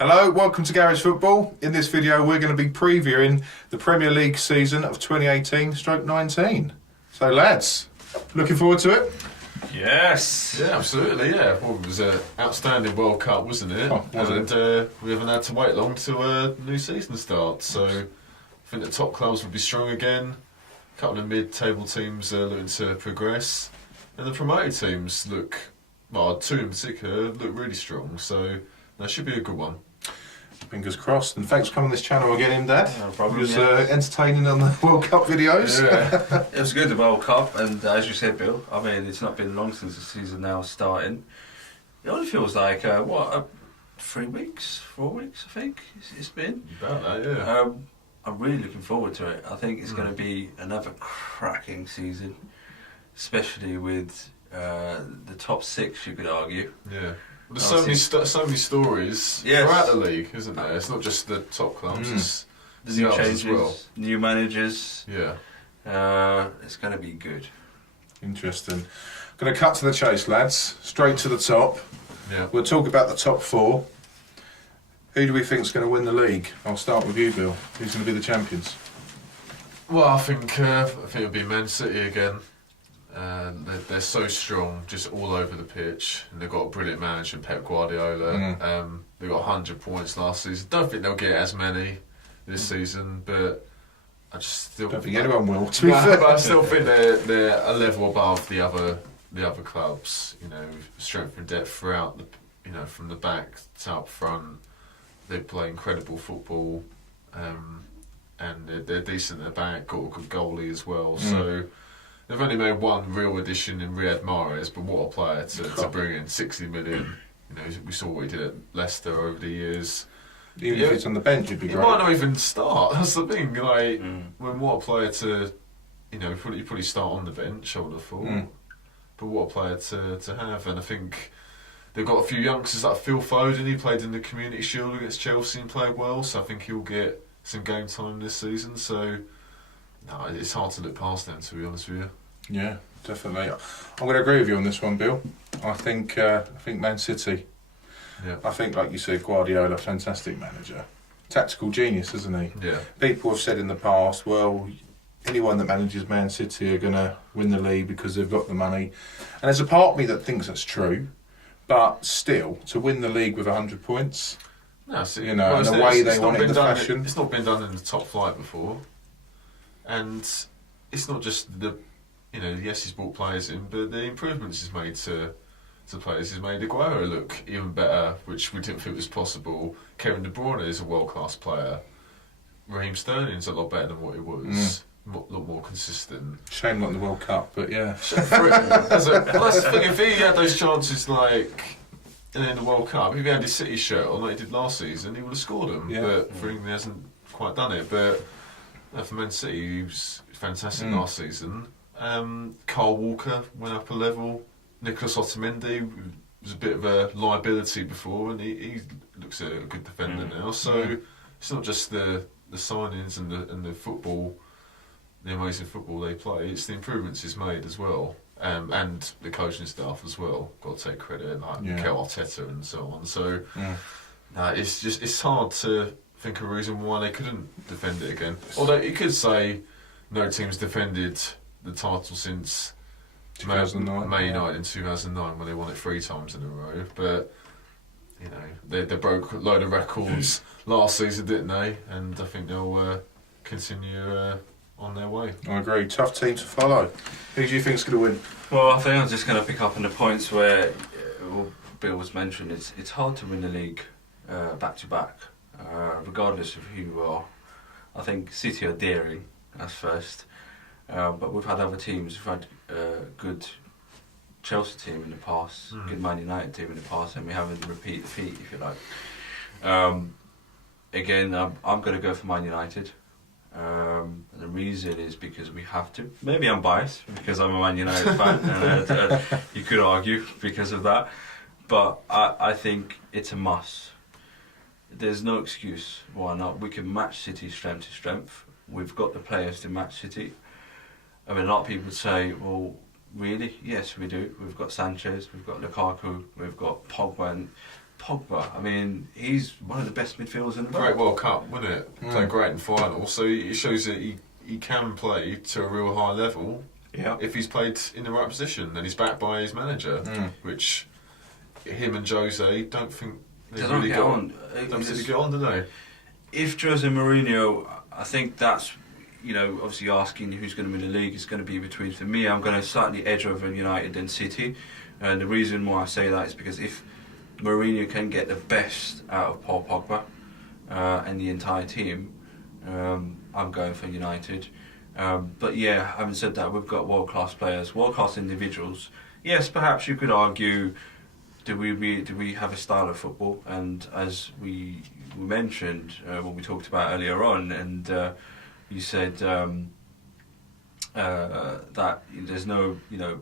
Hello, welcome to Garage Football. In this video we're going to be previewing the Premier League season of 2018-19. So lads, looking forward to it? Yes. Yeah, absolutely, yeah. Well, it was an outstanding World Cup, wasn't it? Wasn't we haven't had to wait long till a new season starts. So I think the top clubs will be strong again. A couple of mid-table teams are looking to progress. And the promoted teams look, well, two in particular, look really strong. So that should be a good one. Fingers crossed. And thanks for coming on this channel again, Imdaad. No problem. It was entertaining on the World Cup videos. Yeah. It was good, the World Cup, and as you said, Bill, I mean, it's not been long since the season now starting. It only feels like, 3 weeks, 4 weeks, I think it's been. About that, yeah. I'm really looking forward to it. I think it's going to be another cracking season, especially with the top 6, you could argue. Yeah. There's so many stories throughout the league, isn't there? It's not just the top clubs, it's the new others changes, as well. new managers. Yeah. It's going to be good. Interesting. Going to cut to the chase, lads. Straight to the top. Yeah. We'll talk about the top 4. Who do we think is going to win the league? I'll start with you, Bill. Who's going to be the champions? Well, I think it'll be Man City again. They're so strong, just all over the pitch, and they've got a brilliant manager, Pep Guardiola. They got 100 points last season. Don't think they'll get as many this season, but I just still Don't think anyone will. To be but fair, I still think they're a level above the other clubs. You know, strength and depth throughout the, from the back to up front. They play incredible football, and they're decent at the back. Got a good goalie as well. So. They've only made one real addition in Riyad Mahrez, but what a player to bring in, 60 million. We saw what he did at Leicester over the years. even if it's on the bench, it'd be He great. might not even start. That's the thing. When what a player to, you probably start on the bench, I would have thought. But what a player to have, and I think they've got a few youngsters like Phil Foden. He played in the Community Shield against Chelsea and played well, so I think he'll get some game time this season. So. No, it's hard to look past them, to be honest with you. Yeah, definitely. I'm going to agree with you on this one, Bill. I think Man City. Yeah. I think, like you said, Guardiola, fantastic manager, tactical genius, isn't he? Yeah. People have said in the past, well, anyone that manages Man City are going to win the league because they've got the money, and there's a part of me that thinks that's true, but still, to win the league with 100 points, No, see, and the way they want it, the fashion. It's not been done in the top flight before. And it's not just yes, he's brought players in, but the improvements he's made to players. He's made Aguero look even better, which we didn't think was possible. Kevin De Bruyne is a world-class player. Raheem Sterling's a lot better than what he was. A lot more consistent. Shame not in the World Cup, but yeah. That's the thing, if he had those chances in the World Cup, if he had his City shirt on like he did last season, he would have scored them. Yeah. But for England, he hasn't quite done it. But for Man City, he was fantastic last season. Carl Walker went up a level. Nicolas Otamendi was a bit of a liability before, and he looks a good defender now. So it's not just the signings and the football, the amazing football they play. It's the improvements he's made as well, and the coaching staff as well. Got to take credit, like Mikel Arteta and so on. So it's hard to think of a reason why they couldn't defend it again. Although you could say no team's defended the title since 2009. Man United in 2009 when they won it 3 times in a row. But they broke a load of records last season, didn't they? And I think they'll continue on their way. I agree. Tough team to follow. Who do you think's going to win? Well, I think I'm just going to pick up on the points where Bill was mentioning. It's hard to win the league back to back. Regardless of who you are. I think City are daring, that's first. But we've had other teams. We've had a good Chelsea team in the past, good Man United team in the past, and we haven't repeat the feat, if you like. Again, I'm going to go for Man United. And the reason is because we have to. Maybe I'm biased because I'm a Man United fan, and you could argue because of that. But I think it's a must. There's no excuse why not. We can match City strength to strength. We've got the players to match City. I mean, a lot of people say, well, really? Yes, we do. We've got Sanchez, we've got Lukaku, we've got Pogba Pogba, I mean, he's one of the best midfielders in the Great world. World Cup, wasn't it? Played great in final, so it shows that he can play to a real high level Yeah. if he's played in the right position, and he's backed by his manager, which him and Jose don't think They don't get on. Don't really get on, do they? If Jose Mourinho, I think that's, obviously asking who's going to win the league is going to be between, for me, I'm going to slightly edge over United and City. And the reason why I say that is because if Mourinho can get the best out of Paul Pogba and the entire team, I'm going for United. But yeah, having said that, we've got world-class players, world-class individuals. Yes, perhaps you could argue, do we have a style of football? And as we mentioned, what we talked about earlier on, and you said that there's no,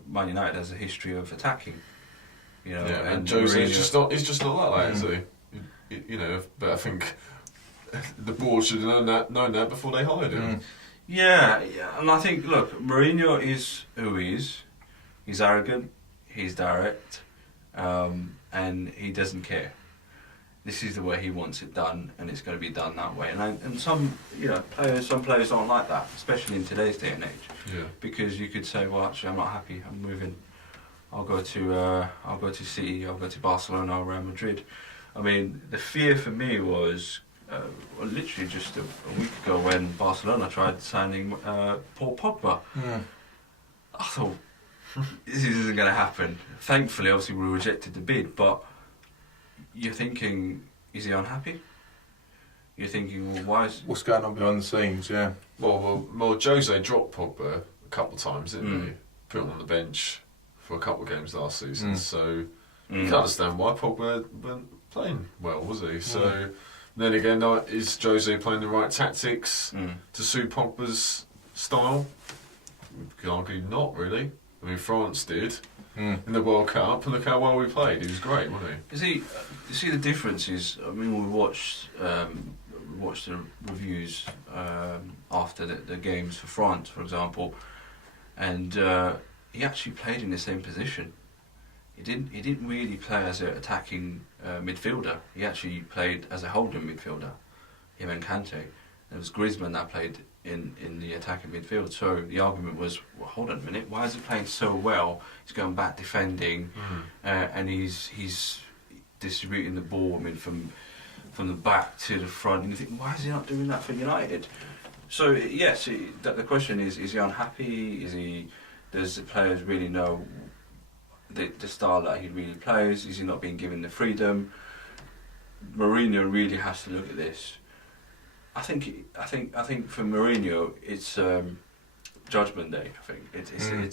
Man United has a history of attacking. And Jose is just not like that, is he? But I think the board should have known that before they hired him. Yeah, and I think, look, Mourinho is who he is. He's arrogant, he's direct, and he doesn't care. This is the way he wants it done, and it's going to be done that way. And some players don't like that, especially in today's day and age. Yeah. Because you could say, well, actually, I'm not happy. I'm moving. I'll go to City. I'll go to Barcelona or Real Madrid. I mean, the fear for me was literally just a week ago when Barcelona tried signing Paul Pogba. I thought this isn't going to happen. Thankfully, obviously, we rejected the bid, but you're thinking, is he unhappy? You're thinking, well, what's going on behind the scenes? Yeah. Well, Jose dropped Pogba a couple of times, didn't he? Put him on the bench for a couple of games last season, so you can understand why Pogba weren't playing well, was he? So then again, is Jose playing the right tactics to suit Pogba's style? You could argue not really. I mean, France did in the World Cup, and look how well we played. He was great, wasn't he? You see the difference is, I mean, we watched the reviews after the games for France, for example, and he actually played in the same position. He didn't really play as an attacking midfielder. He actually played as a holding midfielder, him and Kante. It was Griezmann that played in the attacking midfield. So the argument was, well, hold on a minute, why is he playing so well? He's going back defending, and he's distributing the ball. I mean, from the back to the front. And you think, why is he not doing that for United? So yes, the question is he unhappy? Does the players really know the style that he really plays? Is he not being given the freedom? Mourinho really has to look at this. I think for Mourinho, it's Judgment Day. I think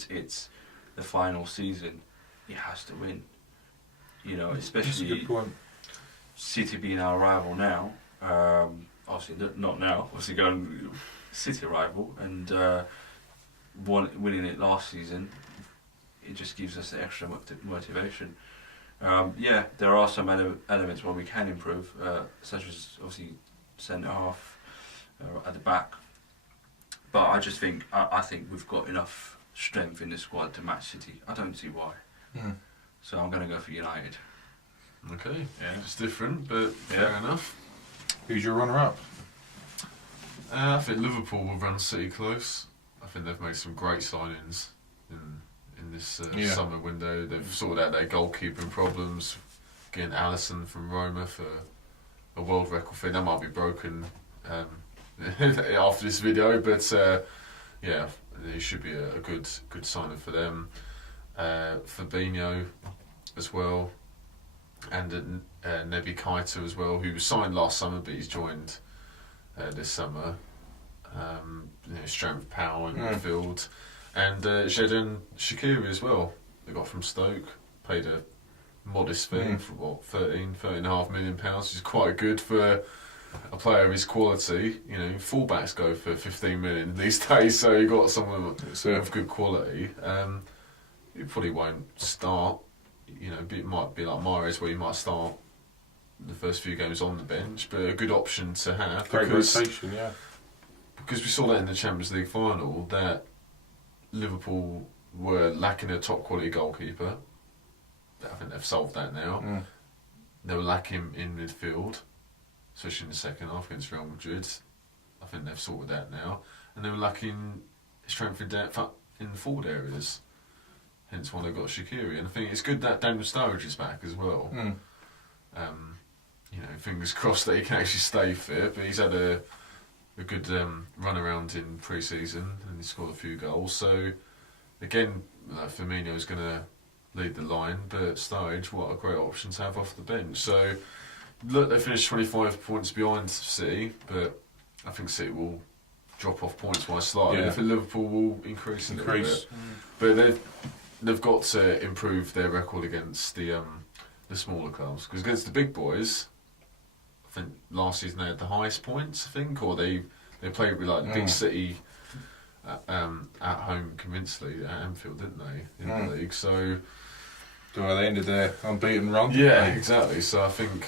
it's the final season. He has to win. Especially That's a good point. City being our rival now. Obviously not now. Obviously going City rival and winning it last season. It just gives us the extra motivation. There are some elements where we can improve, such as obviously centre half at the back. But I just think I think we've got enough strength in the squad to match City. I don't see why. So I'm going to go for United. Okay, Yeah. it's different, but fair enough. Who's your runner-up? I think Liverpool will run City close. I think they've made some great signings in this summer window. They've sorted out their goalkeeping problems, getting Alisson from Roma for a world record thing. That might be broken after this video, but it should be a good signing for them. Fabinho as well, and Nebi Keita as well, who was signed last summer, but he's joined this summer. Strength, power in midfield, and Xherdan Shaqiri as well. They got from Stoke, paid a modest fee for what, £13.5 million, which is quite good for a player of his quality. Fullbacks go for 15 million these days, so you got someone of good quality. He probably won't start. It might be like Mahrez, where you might start the first few games on the bench, but a good option to have. Great rotation, yeah. Because we saw that in the Champions League final, that Liverpool were lacking a top quality goalkeeper. I think they've solved that now. they were lacking in midfield, especially in the second half against Real Madrid. I think they've sorted that now. And they were lacking strength and depth in the forward areas. Hence why they got Shaqiri. And I think it's good that Daniel Sturridge is back as well. Fingers crossed that he can actually stay fit. But he's had a good run around in pre-season and he scored a few goals. So again, Firmino's going to lead the line, but Sturridge, what a great option to have off the bench. So look, they finished 25 points behind City, but I think City will drop off points-wise slightly. I think Liverpool will increase a little bit. But they've got to improve their record against the smaller clubs, because against the big boys, I think last season they had the highest points, I think, or they played with like the big City at home convincingly at Anfield, didn't they, in the league? So they ended their unbeaten run. Yeah, exactly. So I think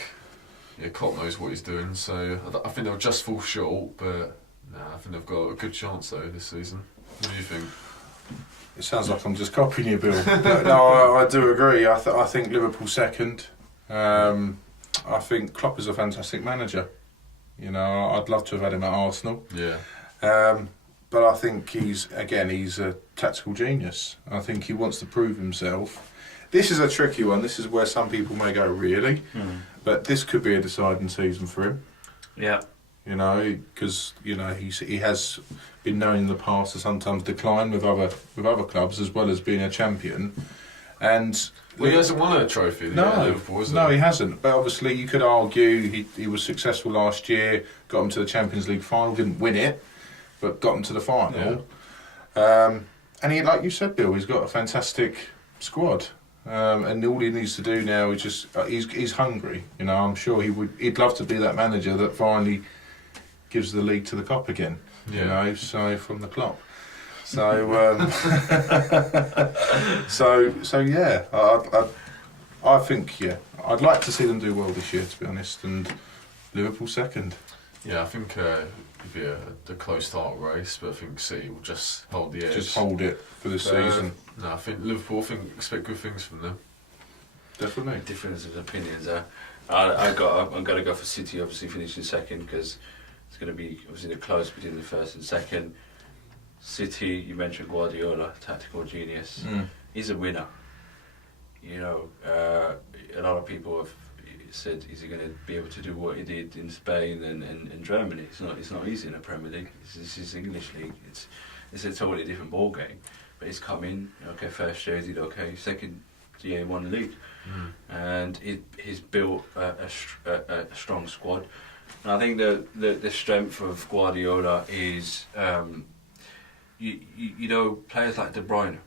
Klopp knows what he's doing. So I think they'll just fall short, but I think they've got a good chance though this season. What do you think? It sounds like I'm just copying you, Bill. But no, I do agree. I think Liverpool second. I think Klopp is a fantastic manager. I'd love to have had him at Arsenal. Yeah. But I think he's a tactical genius. I think he wants to prove himself. This is a tricky one. This is where some people may go, really? But this could be a deciding season for him. Yeah. Because he has been known in the past to sometimes decline with other clubs as well as being a champion. And he hasn't won a trophy. Liverpool, has he? No, he hasn't. But obviously, you could argue he was successful last year, got him to the Champions League final, didn't win it, but got him to the final. Yeah. And he, like you said, Bill, he's got a fantastic squad. And all he needs to do now is just he's hungry. I'm sure he'd love to be that manager that finally gives the league to the Kop again. So from the Klopp. So yeah, I think I'd like to see them do well this year, to be honest, and Liverpool second. Yeah, I think it'd be a close start race, but I think City will just hold the edge. Just hold it for this season. No, I think Liverpool. Expect good things from them. Definitely. Difference of opinions there. I'm going to go for City, obviously finishing second, because it's going to be obviously the close between the first and second. City, you mentioned Guardiola, tactical genius. He's a winner. A lot of people have said, is he going to be able to do what he did in Spain and Germany? It's not easy in the Premier League. This is English league. It's a totally different ball game. But he's come in. Okay, first year he did okay. Second year he won the league, and he's built a strong squad. And I think the strength of Guardiola is. Players like De Bruyne,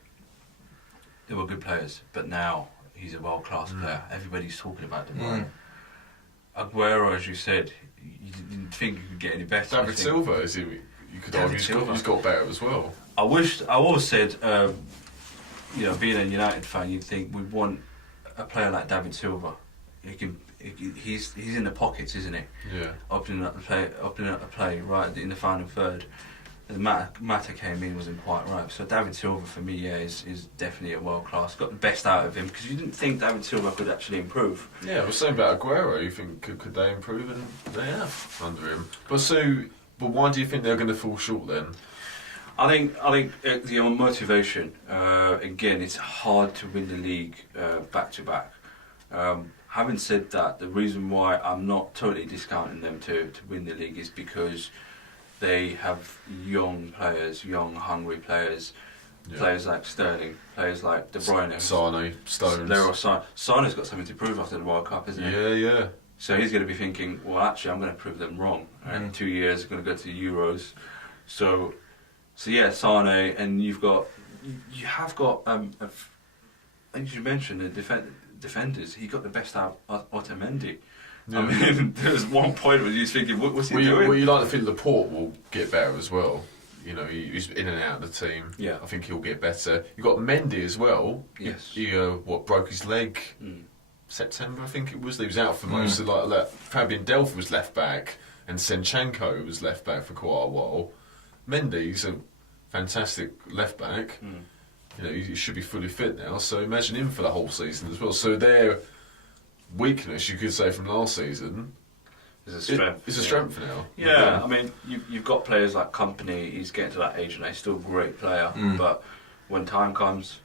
they were good players, but now he's a world-class player. Everybody's talking about De Bruyne. Aguero, as you said, you didn't think you could get any better. David Silva, you could argue he's got better as well. I always said, being a United fan, you'd think we'd want a player like David Silva. He's in the pockets, isn't he? Yeah. Opening up the play right in the final third. The Mata came in, wasn't quite right. So David Silva for me, is definitely a world class. Got the best out of him, because you didn't think David Silva could actually improve. Yeah, I was saying about Aguero. You think could they improve, and they have under him. But why do you think they're going to fall short then? I think the motivation. Again, it's hard to win the league back to back. Having said that, the reason why I'm not totally discounting them to win the league is because they have young players, young, hungry players. Yeah. Players like Sterling, players like De Bruyne, Sane, Stones. Sane's got something to prove after the World Cup, isn't he? Yeah. So he's going to be thinking, well, actually, I'm going to prove them wrong. And 2 years, I'm going to go to the Euros. So yeah, Sane, and you have got, as you mentioned, the defenders. He got the best out of Otamendi. Yeah. I mean, there was one point where you was thinking, what's he doing? Well, you like to think Laporte will get better as well. He's in and out of the team. Yeah. I think he'll get better. You've got Mendy as well. Yes. He broke his leg September, I think it was. He was out for most of that. Fabian Delph was left back, and Zinchenko was left back for quite a while. Mendy's a fantastic left back. He should be fully fit now. So imagine him for the whole season as well. So they're weakness, you could say, from last season, It's a strength. it's a strength now. Yeah, I mean, you've got players like Company. He's getting to that age, and he's still a great player. But when time comes,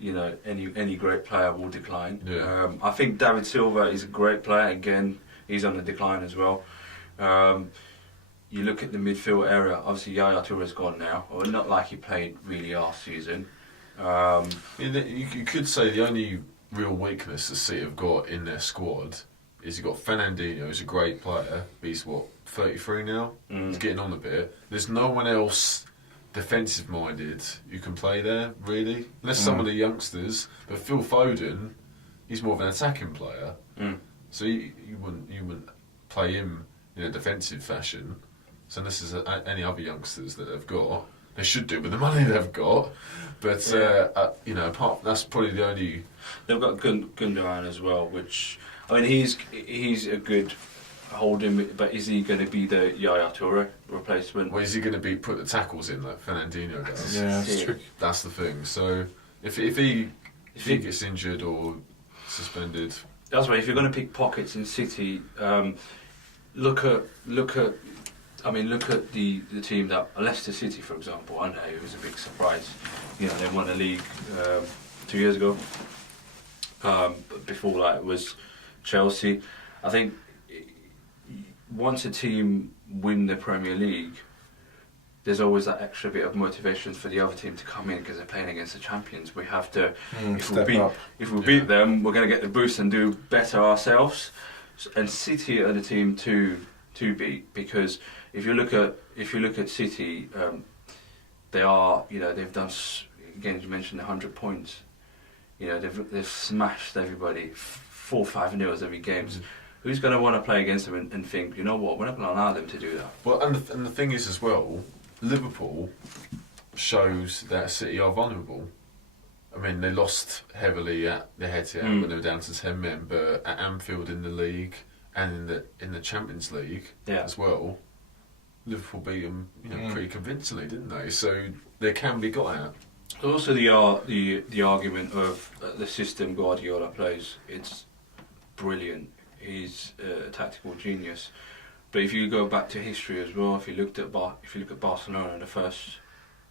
any great player will decline. Yeah. I think David Silva is a great player. Again, he's on the decline as well. You look at the midfield area. Obviously, Yaya Touré's gone now. Well, not like he played really last season. You could say the only real weakness the City have got in their squad is you've got Fernandinho, who's a great player, but he's 33 now? He's getting on a bit. There's no one else defensive minded who can play there, really. Unless some of the youngsters. But Phil Foden, he's more of an attacking player. So you wouldn't play him in a defensive fashion. So unless there's any other youngsters that they've got, they should do with the money they've got. But that's probably the only. They've got Gundogan as well, which I mean he's a good holding, but is he going to be the Yaya Toure replacement? Well, is he going to put the tackles in like Fernandinho does? Yeah, that's tricky. That's the thing. So if he gets injured or suspended, that's right. If you're going to pick pockets in City, look at the team that Leicester City, for example. I know it was a big surprise. They won the league 2 years ago. But before that, it was Chelsea. I think once a team win the Premier League, there's always that extra bit of motivation for the other team to come in because they're playing against the champions. We have to, if we beat them, we're going to get the boost and do better ourselves. And City are the team to beat, because if you look at City, they've done, again, you mentioned 100 points. They've smashed everybody 4-5-0 every game. Who's going to want to play against them and think, you know what, we're not going to allow them to do that? Well, and the thing is as well, Liverpool shows that City are vulnerable. I mean, they lost heavily at the Etihad when they were down to 10 men, but at Anfield in the league and in the Champions League as well, Liverpool beat them pretty convincingly, didn't they? So they can be got at. Also, the argument of the system Guardiola plays, it's brilliant. He's a tactical genius. But if you go back to history as well, if you look at Barcelona, the first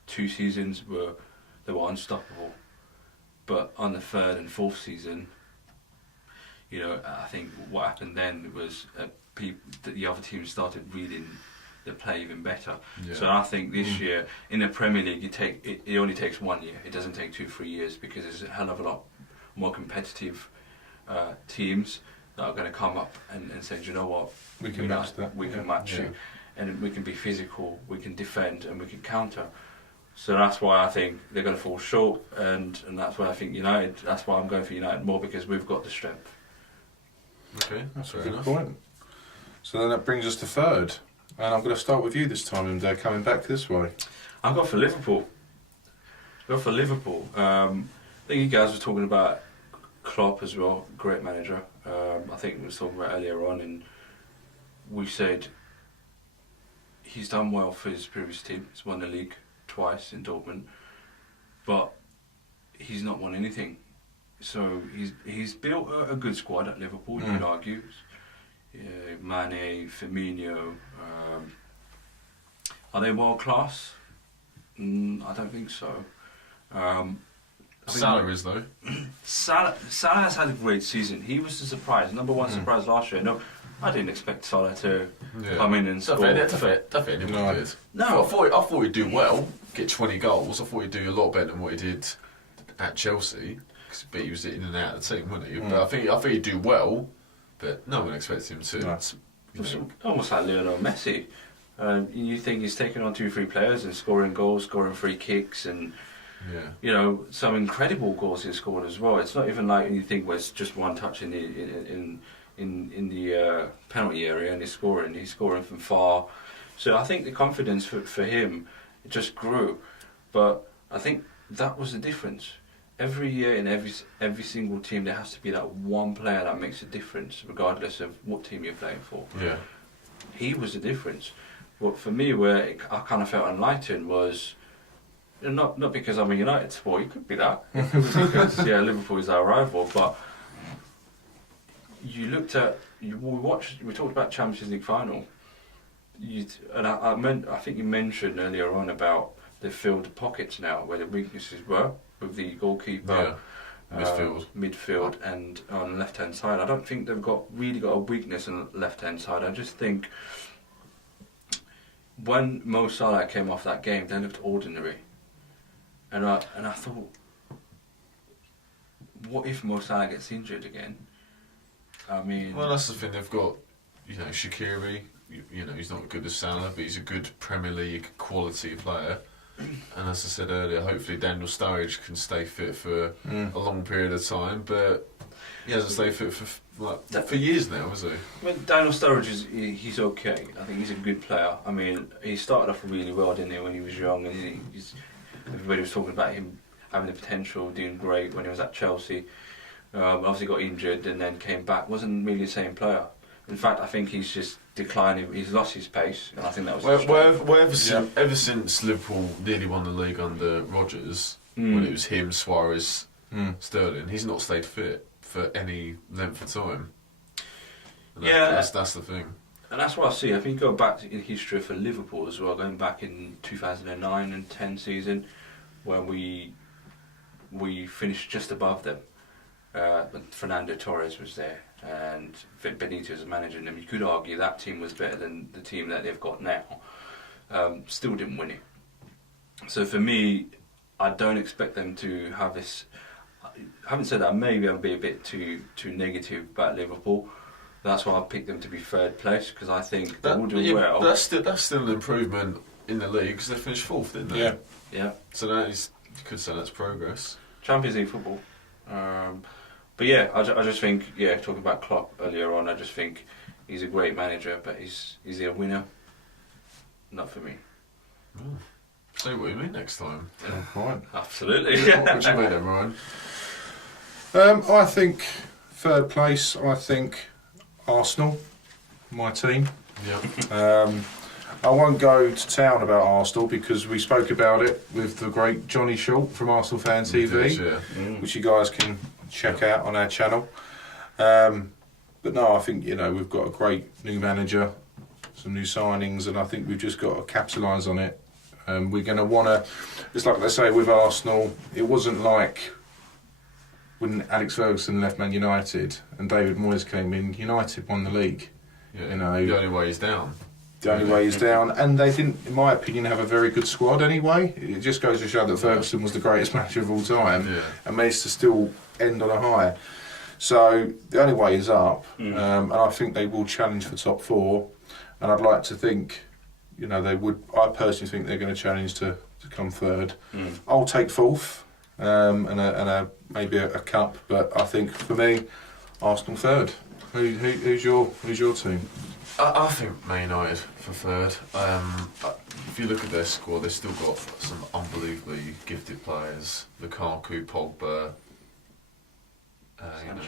2 seasons they were unstoppable. But on the 3rd and 4th season, I think what happened then was that the other teams started reading the play even better. Yeah. So I think this year in the Premier League, it only takes 1 year. It doesn't take 2-3 years, because there's a hell of a lot more competitive teams that are going to come up and say, do you know what, we can match that. We can match you, and we can be physical, we can defend, and we can counter. So that's why I think they're going to fall short, and that's why I think United. That's why I'm going for United more, because we've got the strength. Okay, that's a good point. So then that brings us to 3rd, and I'm going to start with you this time, and coming back this way. I've got for Liverpool. I think you guys were talking about Klopp as well, great manager. I think we were talking about earlier on, and we said he's done well for his previous team. He's won the league twice in Dortmund, but he's not won anything. So he's built a good squad at Liverpool, you could argue. Mane, Firmino, are they world class? I don't think so. Salah is though. Salah has had a great season. He was the surprise, number 1 surprise last year. No, I didn't expect Salah to come in and score. Definitely did. No, I thought he'd do well, get 20 goals. I thought he'd do a lot better than what he did at Chelsea. But he was in and out of the team, wasn't he? But I think he'd do well, but no one expects him to. No. Almost like Lionel Messi. You think he's taking on 2-3 players and scoring goals, scoring free kicks, and some incredible goals he's scored as well. It's not even like you think where it's just one touch in the penalty area and he's scoring from far. So I think the confidence for him just grew. But I think that was the difference. Every year in every single team there has to be that one player that makes a difference, regardless of what team you're playing for. Yeah. He was the difference. But for me, where I kind of felt enlightened was not because I'm a United supporter. It could be that. It could be because Liverpool is our rival. But you looked at we talked about Champions League final. I think you mentioned earlier on about they filled the pockets now where the weaknesses were with the goalkeeper, midfield, and on the left hand side. I don't think they've really got a weakness on the left hand side. I just think when Mo Salah came off that game, they looked ordinary, and I thought, what if Mo Salah gets injured again? I mean, well, that's the thing. They've got, Shaqiri. He's not as good as Salah, but he's a good Premier League quality player. And as I said earlier, hopefully Daniel Sturridge can stay fit for a long period of time. But he hasn't stayed fit for years now, has he? I mean, Daniel Sturridge he's okay. I think he's a good player. I mean, he started off really well, didn't he, when he was young? And everybody was talking about him having the potential, doing great when he was at Chelsea. Obviously got injured and then came back. Wasn't really the same player. In fact, I think he's just declining. He's lost his pace, and I think that was. Ever since Liverpool nearly won the league under Rodgers, when it was him, Suarez, Sterling, he's not stayed fit for any length of time. And that's the thing. And that's what I see. I think going back in history for Liverpool as well, going back in 2009 and 10 season, where we finished just above them. When Fernando Torres was there and Benitez was managing them, you could argue that team was better than the team that they've got now. Still didn't win it. So for me, I don't expect them to have this. Having said that, maybe I'll be a bit too negative about Liverpool. That's why I picked them to be third place, because I think they will do well. That's still an improvement in the league, because they finished fourth, didn't they? Yeah. So you could say that's progress. Champions League football. But yeah, I just think, talking about Klopp earlier on, I just think he's a great manager, but is he a winner? Not for me. Oh. Say what you mean next time. Oh, right. Absolutely. What do you mean then, Ryan? I think third place, I think Arsenal, my team. Yeah. I won't go to town about Arsenal because we spoke about it with the great Johnny Short from Arsenal Fan TV, which you guys can check out on our channel. But no, I think we've got a great new manager, some new signings, and I think we've just got to capitalise on it. We're going to want to. It's like they say with Arsenal. It wasn't like when Alex Ferguson left Man United and David Moyes came in. United won the league. Yeah, the only way he's down. The only way he's down, and they didn't, in my opinion, have a very good squad anyway. It just goes to show that Ferguson was the greatest manager of all time, and managed to still end on a high. So the only way is up, and I think they will challenge for top four. And I'd like to think, they would. I personally think they're going to challenge to come third. I'll take fourth, and maybe a cup. But I think for me, Arsenal third. Who's your team? I think Man United for third. If you look at their squad, they've still got some unbelievably gifted players. Lukaku, Pogba,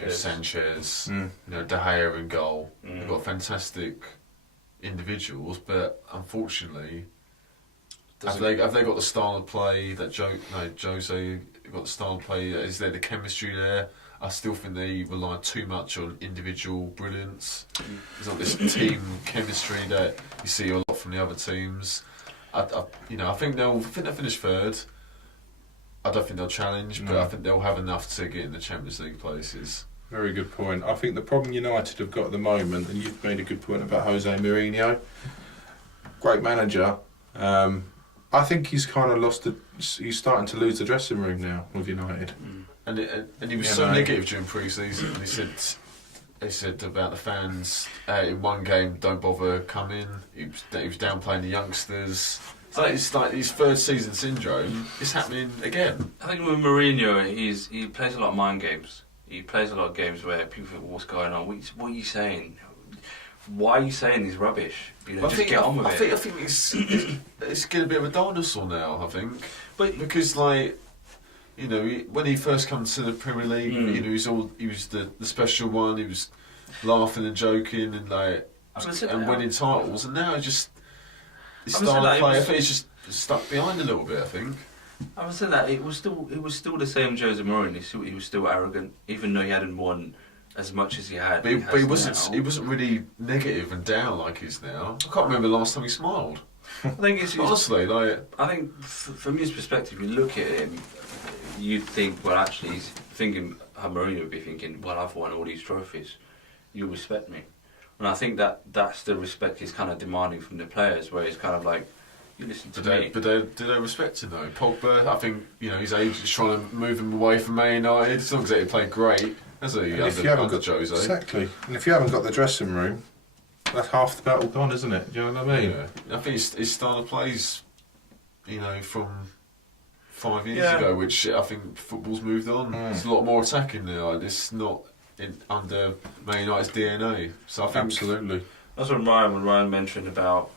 Sanchez, De Gea in goal. They've got fantastic individuals, but unfortunately, have they got the style of play that Jose got the style of play? Is there the chemistry there? I still think they rely too much on individual brilliance. There's not this team chemistry that you see a lot from the other teams. I think they'll finish third. I don't think they'll challenge, but I think they'll have enough to get in the Champions League places. Very good point. I think the problem United have got at the moment, and you've made a good point about Jose Mourinho, great manager. I think he's kind of lost. He's starting to lose the dressing room now with United. And he was so negative during pre-season. He said about the fans in one game, don't bother coming. He was downplaying the youngsters. It's like his third season syndrome. It's happening again. I think with Mourinho, he plays a lot of mind games. He plays a lot of games where people think, what's going on? What are you saying? Why are you saying these rubbish? Just get on with it. I think it's getting a bit of a dinosaur now, I think. But because when he first came to the Premier League, he was the special one. He was laughing and joking and winning titles, and now his style of play, I think, it's just stuck behind a little bit. I think. I would say that it was still the same Jose Mourinho. He was still arrogant, even though he hadn't won as much as he had. But he wasn't. Now. He wasn't really negative and down like he is now. I can't remember the last time he smiled. I think it's Honestly, like I think from his perspective, you look at him, you'd think, well, actually, he's thinking, how Mourinho would be thinking, well, I've won all these trophies, you respect me. And I think that's the respect he's kind of demanding from the players, where he's kind of like, you listen to me. But do they respect him though? Pogba, I think his age is trying to move him away from Man United. It's not exactly played great, has he? Under Jose. Exactly. And if you haven't got the dressing room, that's half the battle gone, isn't it? Do you know what I mean? Yeah. I think his style of plays, from 5 years ago, which I think football's moved on. It's a lot more attacking now. It's not under Man United's DNA. So I think absolutely. That's what Ryan mentioned about.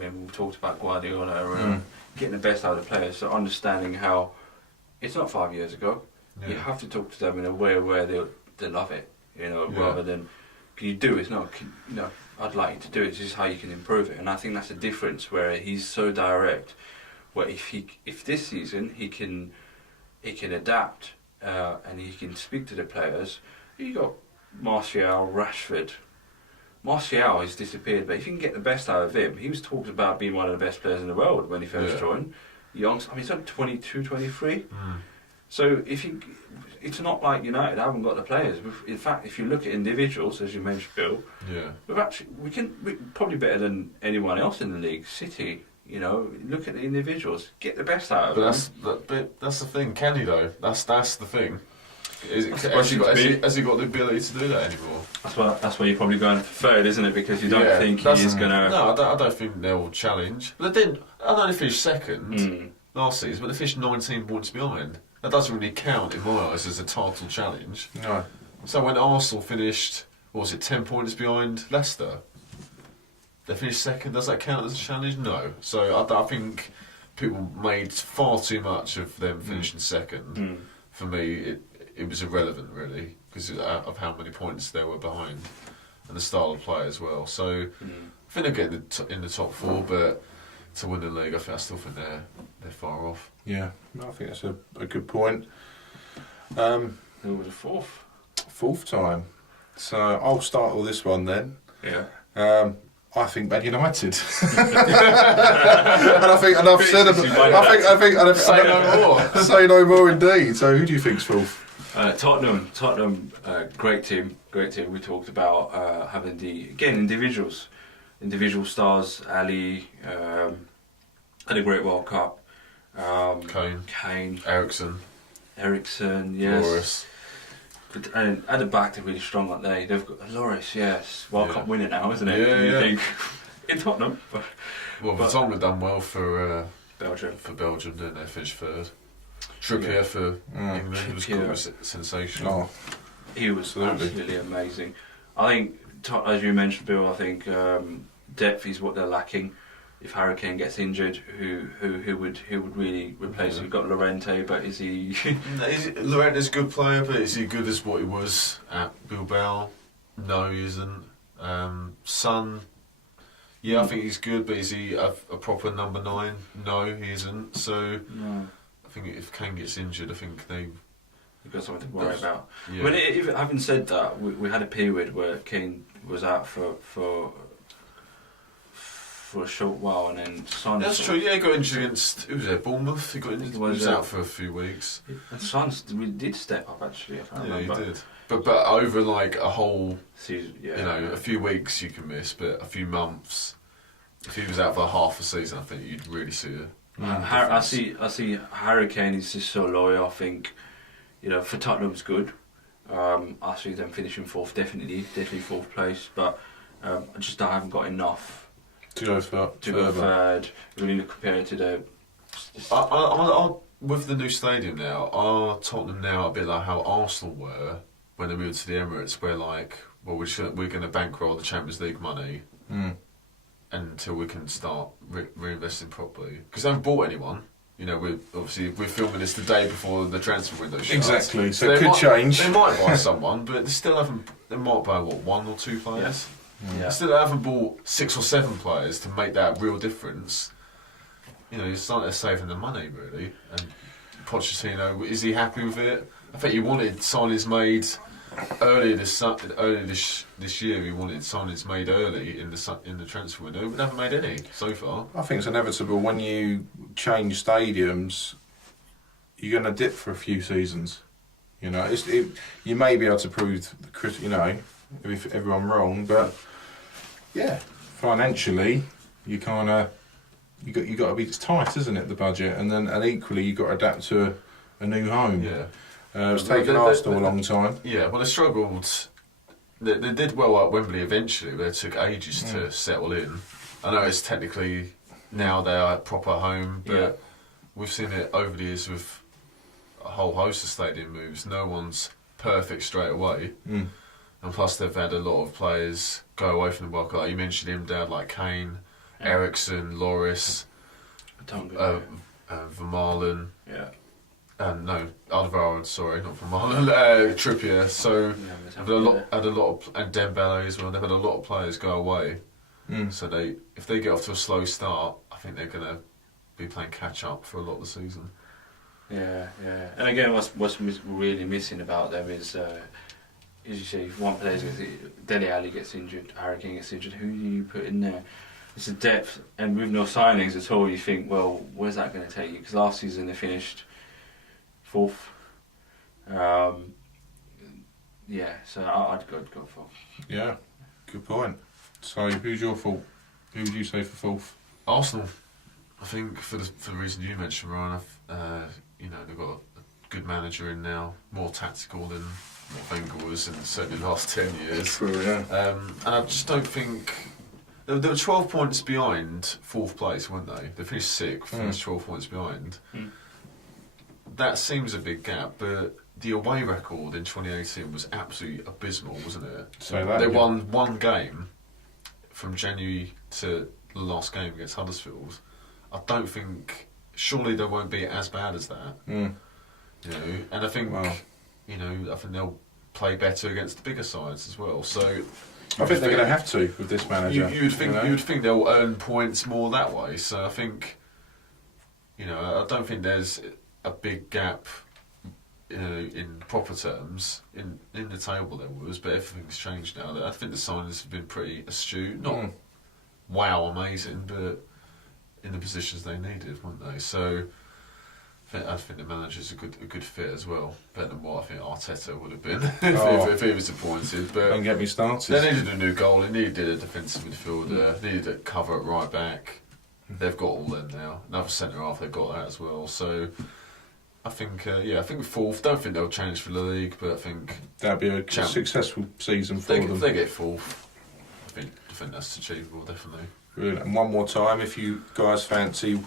We talked about Guardiola getting the best out of the players. So understanding how it's not 5 years ago. Yeah. You have to talk to them in a way where they love it. Rather than can you do it? No, I'd like you to do it. This is how you can improve it. And I think that's a difference where he's so direct. Where if this season he can adapt and he can speak to the players. You got Martial, Rashford. Martial has disappeared, but if you can get the best out of him, he was talked about being one of the best players in the world when he first joined. He's on 22, 23. So it's not like United haven't got the players. In fact, if you look at individuals, as you mentioned, Bill, we're probably better than anyone else in the league. City, look at the individuals, get the best out of them. But that's the thing, can he though? That's the thing. Has he got the ability to do that anymore? That's why you're probably going for third, isn't it? Because you don't think he is going to... No, I don't think they'll challenge. But I know they finished second last season, but they finished 19 points behind. That doesn't really count in my eyes as a title challenge. No. So when Arsenal finished, 10 points behind Leicester? They finished second, does that count as a challenge? No. So I think people made far too much of them finishing second. For me, it was irrelevant, really, because of how many points they were behind and the style of play as well. So I think they're getting in the top four, but to win the league, I still think they're far off. Yeah, I think that's a good point. Who was the fourth? Fourth time. So I'll start all this one then. Yeah. I think Man United. and I've said about. Say no more. Say no more, indeed. So who do you think's fourth? Tottenham, great team. We talked about having individual stars. Ali had a great World Cup. Kane, Ericsson, yes. Loris. And at the back they're really strong, aren't they? They've got Loris, yes. World Cup winner now, isn't it? Yeah. In Tottenham. But Tottenham have done well for Belgium. Didn't they? Finished third. Trippier for England was good, was sensational. Oh, he was absolutely amazing. I think, as you mentioned, Bill, I think depth is what they're lacking. If Harry Kane gets injured, who would really replace him? We've got Llorente, but is he? Llorente's a good player, but is he good as what he was at Bilbao? No, he isn't. Son, I think he's good, but is he a proper number 9? No, he isn't. So I think if Kane gets injured, I think they've got something to worry about. Yeah. But even having said that, we had a period where Kane was out for a short while, and then Son. That's true. Yeah, he got injured against. Who was there? Bournemouth. He got injured. He was out for a few weeks. And Son really did step up, actually. If I remember. He did. But over like a whole season, a few weeks you can miss, but a few months. If he was out for half a season, I think you'd really see it. I see Harry Kane is just so loyal. I think, for Tottenham's good. I see them finishing fourth, definitely fourth place. But I haven't got enough to go third. Really compared to the. With the new stadium now, are Tottenham now a bit like how Arsenal were when they moved to the Emirates, where we're going to bankroll the Champions League money until we can start reinvesting properly, because they haven't bought anyone. We're filming this the day before the transfer window shuts. Exactly, so it could change. They might buy someone, but they still haven't. They might buy 1 or 2 players. Yeah. They still haven't bought 6 or 7 players to make that real difference. It's not they're saving the money really. And Pochettino, is he happy with it? I think he wanted signings made earlier this year we wanted signings made early in the transfer window. We haven't made any so far. I think it's inevitable when you change stadiums. You're going to dip for a few seasons. You know, you may be able to prove if everyone wrong, but yeah, financially, you kind of you got to be, it's tight, isn't it, the budget, and equally you got to adapt to a new home. Yeah, it's taken Arsenal a long time. Yeah, well, they struggled. They did well at Wembley eventually, but it took ages to settle in. I know it's technically now they are proper home, but we've seen it over the years with a whole host of stadium moves. No one's perfect straight away. And plus they've had a lot of players go away from the World Cup. Like you mentioned Imdaad, like Kane, Ericsson, Loris, Vermaelen. Yeah. No, Alderweireld, sorry, not Vermaelen. Trippier. So had a lot of, and Dembele as well. They've had a lot of players go away. So if they get off to a slow start, I think they're going to be playing catch up for a lot of the season. Yeah. And again, what's really missing about them is, as you say, if one player Dele Alli gets injured, Harry Kane gets injured, who do you put in there? It's a depth, and with no signings at all, you think, well, where's that going to take you? Because last season they finished 4th. So I'd go for. Yeah, good point. So who's your fault? Who would you say for 4th? Arsenal. I think for the reason you mentioned, Ryan, they've got a good manager in now, more tactical than what Wenger was in certainly the last 10 years. True, yeah. And I just don't think they were 12 points behind 4th place, weren't they? They finished 6th, finished 12 points behind. That seems a big gap, but the away record in 2018 was absolutely abysmal, wasn't it? They won one game from January to the last game against Huddersfield. I don't think. Surely they won't be as bad as that. You know, and I think I think they'll play better against the bigger sides as well. So I think they're going to have to with this manager. You would think they'll earn points more that way. So I think, I don't think there's a big gap, in proper terms in the table there was, but everything's changed now. I think the signings have been pretty astute, not wow amazing, but in the positions they needed, weren't they? So I think the manager's a good fit as well, better than what I think Arteta would have been if he was appointed. But don't get me started. They needed a new goal. They needed a defensive midfielder. Needed a cover at right back. They've got all them now. Another centre half, they've got that as well. So I think, I think 4th. Don't think they'll challenge for the league, but I think that'd be a successful season for them. If they get 4th, I think that's achievable, definitely. Brilliant. And one more time, if you guys fancy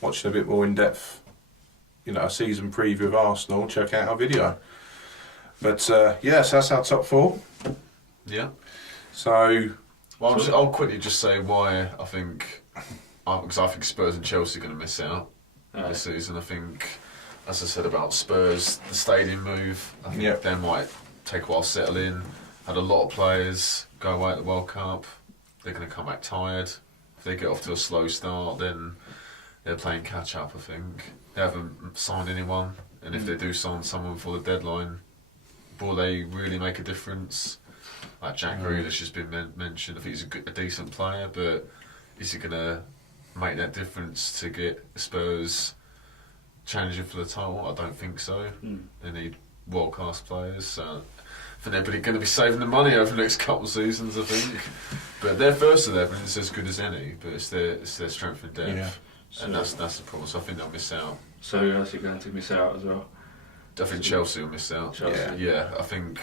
watching a bit more in depth, a season preview of Arsenal, check out our video. But so that's our top 4. Yeah. So, I'll quickly just say why I think, because I think Spurs and Chelsea are going to miss out this season. I think, as I said about Spurs, the stadium move, I think they might take a while to settle in. Had a lot of players go away at the World Cup. They're going to come back tired. If they get off to a slow start, then they're playing catch up, I think. They haven't signed anyone, and if they do sign someone for the deadline, will they really make a difference? Like Jack Grealish has been mentioned. I think he's a decent player, but is he going to make that difference to get Spurs challenging for the title? I don't think so. They need world-class players. So I think they're going to be saving the money over the next couple of seasons, I think. But their first 11 is as good as any, but it's their strength and depth. Yeah. And that's the problem. So I think they'll miss out. So who else are going to miss out as well? I think Chelsea will miss out. Chelsea. Yeah. I think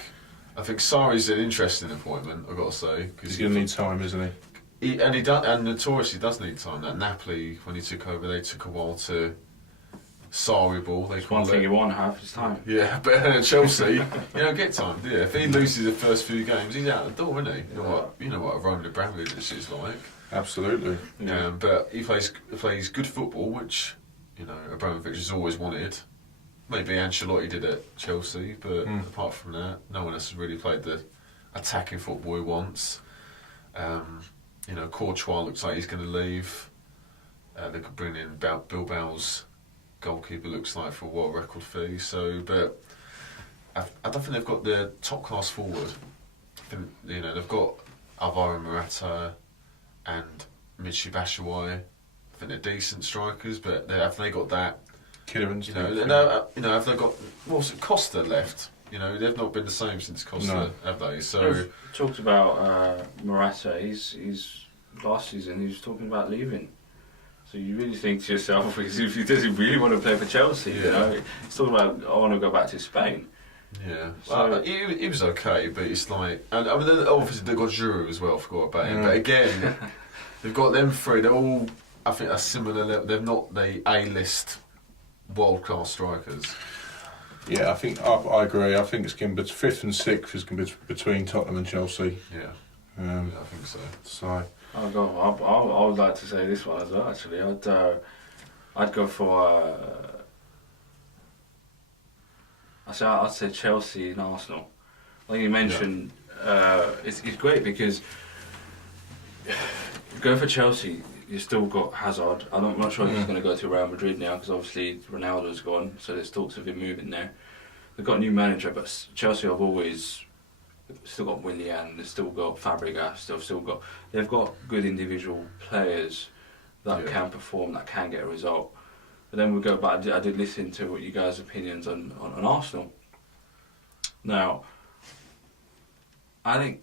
Sarri's an interesting appointment, I've got to say. He's going to need time, isn't he? And notoriously does need time. That Napoli, when he took over, they took a while to Sarri ball. One thing you want to have is time. Yeah, but Chelsea, you don't get time, do you? If he loses the first few games, he's out the door, isn't he? You know what a Roman Abramovich is like. Absolutely. But he plays good football, which Abramovich has always wanted. Maybe Ancelotti did at Chelsea, but apart from that, no one else has really played the attacking football he wants. Courtois looks like he's going to leave. They could bring in Bilbao's goalkeeper, looks like, for a world record fee. So, but I don't think they've got the top class forward. I think, they've got Alvaro Morata and Michy Batshuayi. I think they're decent strikers, but have they got that? Killerans. Have they got Costa left? They've not been the same since Costa, have they? So We've talked about Morata. He's last season he was talking about leaving. So you really think to yourself, does he really want to play for Chelsea? Yeah. He's talking about I want to go back to Spain. yeah, So- he was okay, but it's like, and I mean, then obviously they've got Giroud as well. I forgot about him, but again, they've got them three. They're all, I think, a similar level. They're not the A-list world class strikers. Yeah, I think I agree. I think it's going to be 5th and 6th is going to be between Tottenham and Chelsea. Yeah, Yeah, I think so. So I would like to say this one as well. Actually, I'd go for. I'd say Chelsea and Arsenal. Like you mentioned, it's great because go for Chelsea. You've still got Hazard. I'm not sure if he's going to go to Real Madrid now because obviously Ronaldo's gone, so there's talks of him moving there. They've got a new manager, but Chelsea have always still got Willian. They've still got Fabregas. They've got good individual players that can perform, that can get a result. But then we go back. I did listen to what you guys' opinions on Arsenal. Now, I think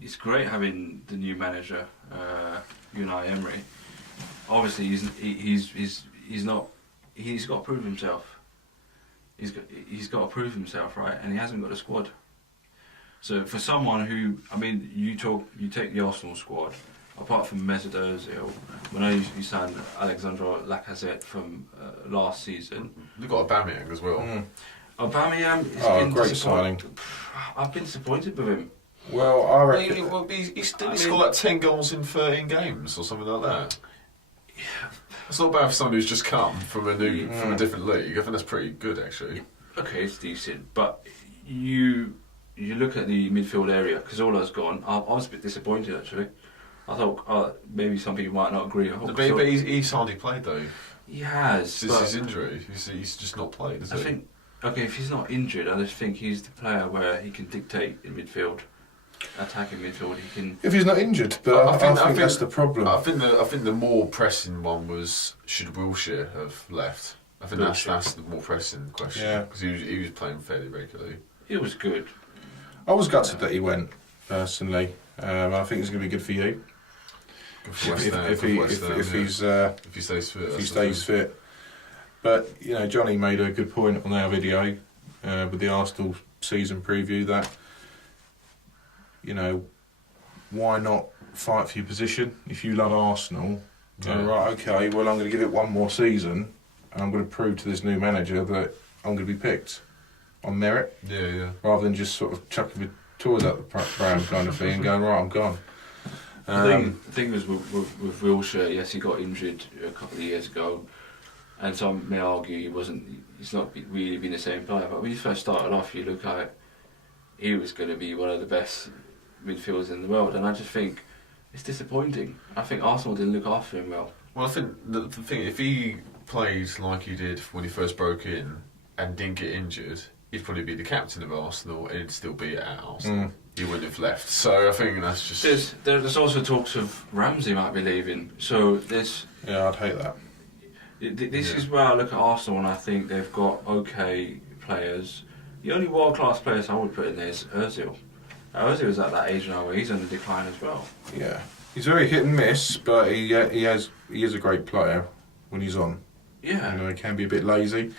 it's great having the new manager, Unai Emery. Obviously, he's got to prove himself. He's got to prove himself, right? And he hasn't got a squad. So for someone who, I mean, you take the Arsenal squad. Apart from Mesut Ozil, when I you signed Alexandre Lacazette from last season. They've got Aubameyang as well. Aubameyang has been great signing. I've been disappointed with him. Well, I reckon. He scored like 10 goals in 13 games or something like that. It's not bad for someone who's just come from a different league. I think that's pretty good, actually. Okay, it's decent, but you look at the midfield area because Ola's gone. I was a bit disappointed actually. I thought maybe some people might not agree. But he's hardly played though. He has. Since his injury, he's just not played, is I he? think, okay, if he's not injured, I just think he's the player where he can dictate in midfield, attacking midfield. He can. If he's not injured, but I think that's the problem. I think the more pressing one was should Wilshere have left. I think that's the more pressing question. Yeah, because he was playing fairly regularly. He was good. I was gutted that he went personally. I think it's going to be good for you. If he stays fit. But Johnny made a good point on our video with the Arsenal season preview that why not fight for your position if you love Arsenal? Right, okay, well I'm going to give it one more season and I'm going to prove to this new manager that I'm going to be picked on merit. Rather than just sort of chucking the toys out the pram kind of thing and going, right, I'm gone. The thing was with Wilshere, yes, he got injured a couple of years ago, and some may argue he's not really been the same player. But when he first started off, you look at it, he was going to be one of the best midfielders in the world, and I just think it's disappointing. I think Arsenal didn't look after him well. Well, I think the thing, if he played like he did when he first broke in and didn't get injured, he'd probably be the captain of Arsenal and he'd still be at Arsenal. He wouldn't have left. So I think that's just... There's also talks of Ramsey might be leaving. So there's... Yeah, I'd hate that. This is where I look at Arsenal and I think they've got okay players. The only world-class players I would put in there is Ozil. Ozil's at that age now where he's on the decline as well. Yeah. He's very hit and miss, but he is a great player when he's on. Yeah. He can be a bit lazy.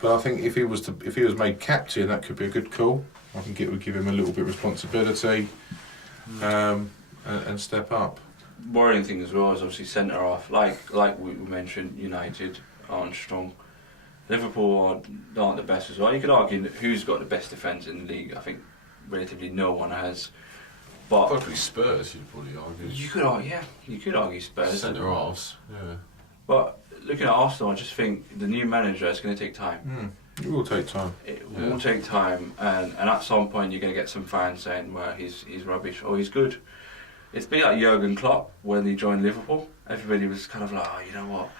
But I think if he was made captain, that could be a good call. I think it would give him a little bit of responsibility and step up. Worrying thing as well is obviously centre half. Like we mentioned, United aren't strong. Liverpool aren't the best as well. You could argue who's got the best defence in the league. I think relatively no one has. But probably Spurs, you'd probably argue. You could argue Spurs. Centre halves, yeah. But looking at Arsenal, I just think the new manager is going to take time. It will take time. It will take time, and at some point you're going to get some fans saying, well, he's rubbish or he's good. It's been like Jurgen Klopp when he joined Liverpool. Everybody was kind of like, oh, you know what,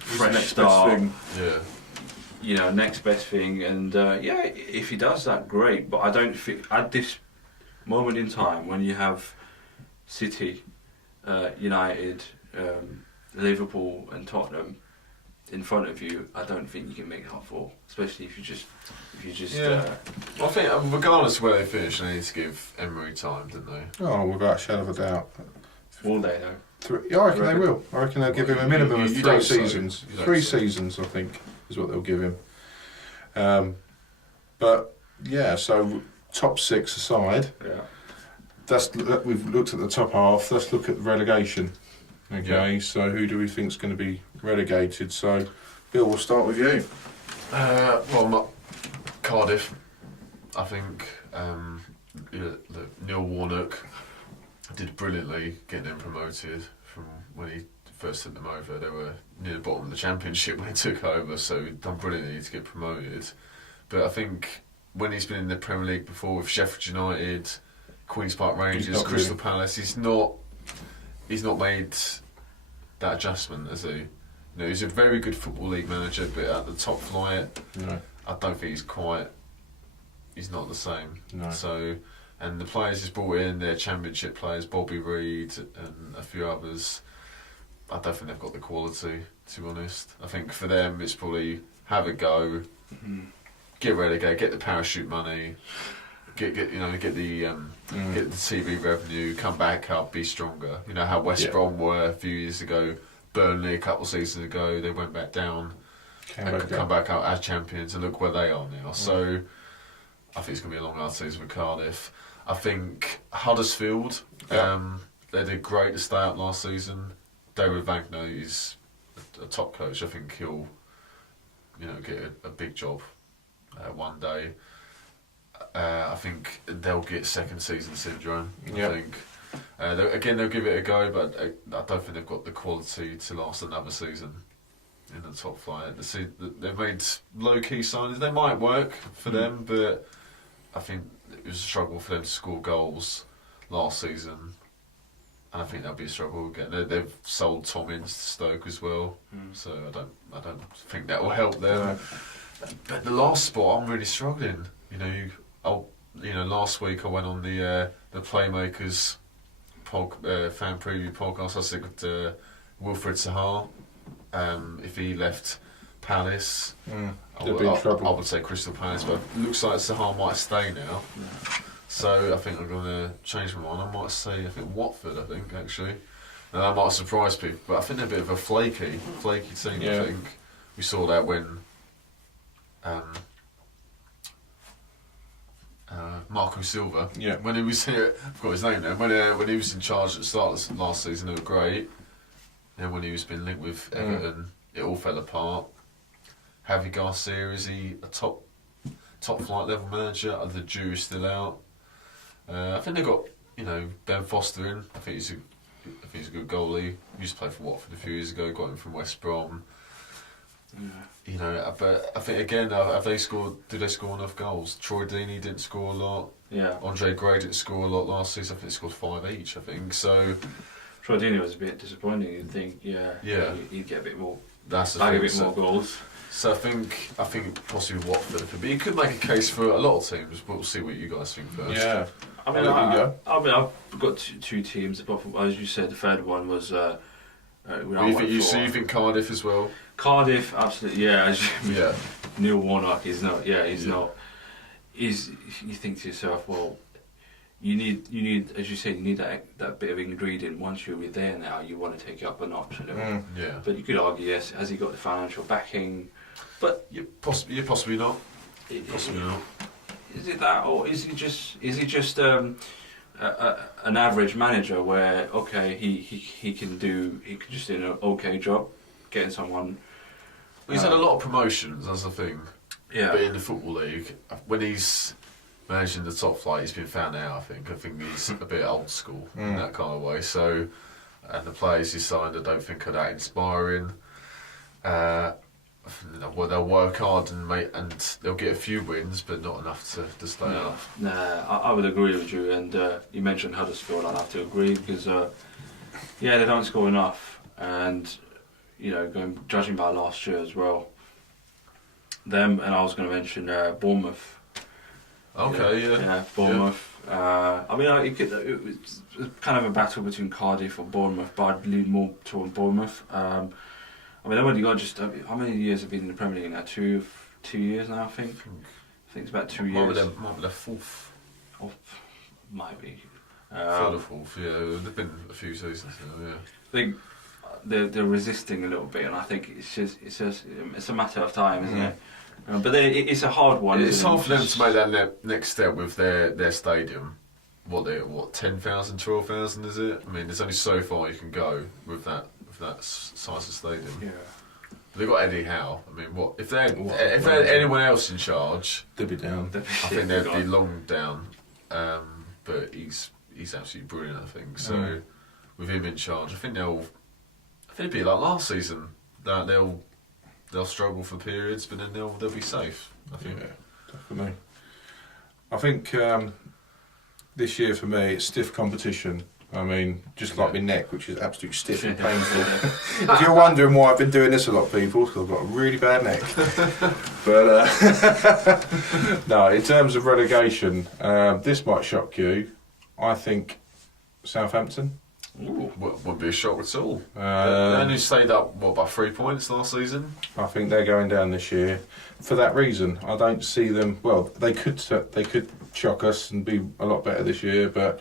fresh start. Yeah. next best thing. And if he does that, great. But I don't think at this moment in time when you have City, United, Liverpool, and Tottenham in front of you, I don't think you can make top four. Especially if you just. I think regardless of where they finish, they need to give Emery time, don't they? Oh, without a shadow of a doubt. Will they though? I reckon they will. I reckon they'll give him a minimum of 3 seasons. You don't 3 say. seasons, I think, is what they'll give him. But yeah, so top 6 aside, we've looked at the top half. Let's look at relegation. Okay, so who do we think is going to be relegated? So, Bill, we'll start with you. Cardiff. I think Neil Warnock did brilliantly getting them promoted from when he first took them over. They were near the bottom of the Championship when he took over, so he'd done brilliantly to get promoted. But I think when he's been in the Premier League before with Sheffield United, Queen's Park Rangers, Crystal Palace, he's not made that adjustment, has he? He's a very good Football League manager, but at the top flight, I don't think he's not the same. No. So, and the players he's brought in, they're Championship players, Bobby Reid and a few others. I don't think they've got the quality, to be honest. I think for them, it's probably have a go, get relegated, get the parachute money, get the TV revenue, come back up, be stronger. You know how West Brom were a few years ago, Burnley a couple of seasons ago, they went back down and come back out as champions, and look where they are now. So I think it's going to be a long hard season with Cardiff. I think Huddersfield, they did great to stay up last season. David Wagner is a top coach. I think he'll get a big job one day. I think they'll get second season syndrome. I think they'll give it a go, but I don't think they've got the quality to last another season in the top flight. They've made low key signings. They might work for them, but I think it was a struggle for them to score goals last season, and I think that'll be a struggle again. They've sold Tom Ince to Stoke as well, so I don't think that will help them. But the last spot, I'm really struggling. Last week I went on the Playmakers fan preview podcast. I said Wilfred Zaha, if he left Palace, I would say Crystal Palace, but it looks like Zaha might stay now. So I think I'm going to change my mind. I might say Watford. Actually, and that might surprise people, but I think they're a bit of a flaky team. I think we saw that when Marco Silva, when he was here, I forgot his name now. When he was in charge at the start of last season, they were great. Then when he was being linked with Everton, it all fell apart. Javi Garcia, is he a top flight level manager? Are the Jews still out? I think they've got Ben Foster in. I think he's a good goalie. He used to play for Watford a few years ago. Got him from West Brom. But I think again, have they scored? Did they score enough goals? Troy Deeney didn't score a lot. Andre Gray didn't score a lot last season. I think they scored 5 each. I think so. Troy Deeney was a bit disappointing. You'd think, he'd get a bit more. That's the thing, a bit more goals. So I think possibly Watford. But you could make a case for a lot of teams. But we'll see what you guys think first. Yeah. I've got two teams. Apart from, as you said, the third one was. You think Cardiff as well? Cardiff, absolutely, Neil Warnock is not. He's not. You think to yourself, well, you need, as you said, you need that bit of ingredient. Once you're there now, you want to take it up a notch a little. But you could argue, yes, has he got the financial backing? But possibly not. Possibly not. Is it that, or is he just an average manager where he can just do an okay job getting someone. He's had a lot of promotions, that's the thing. Yeah. But in the Football League, when he's managing the top flight, he's been found out. I think he's a bit old school in that kind of way. So, and the players he signed, I don't think are that inspiring. They'll work hard and they'll get a few wins, but not enough to stay up. I would agree with you. And you mentioned Huddersfield. I'd have to agree because they don't score enough. And judging by last year as well, them, and I was going to mention Bournemouth. Okay, Yeah, Bournemouth. I mean, it was kind of a battle between Cardiff or Bournemouth, but I'd lean more toward Bournemouth. I mean, they've only got just how many years have been in the Premier League now? 2 years now, I think. I think it's about 2 years. Might be their fourth. Oh, might be. Third or fourth, yeah. They've been a few seasons now, yeah. I think they're resisting a little bit, and I think it's a matter of time, isn't it? But it's a hard one. It's hard for them to make that next step with their stadium. What 10,000, 12,000 is it? I mean, there's only so far you can go with that size of stadium. Yeah. They've got Eddie Howe. I mean, if they had anyone else in charge, they'd be down. I think they'd be long down. But he's absolutely brilliant, I think. So with him in charge, I think it'll be like last season. That they'll struggle for periods, but then they'll be safe, I think. Yeah, definitely. I think this year for me, it's stiff competition. I mean, just like my neck, which is absolutely stiff and painful. If you're wondering why I've been doing this a lot, people, because I've got a really bad neck. But no, in terms of relegation, this might shock you. I think Southampton. Ooh, wouldn't be a shock at all. They only stayed up by 3 points last season. I think they're going down this year. For that reason, I don't see them. Well, they could shock us and be a lot better this year, but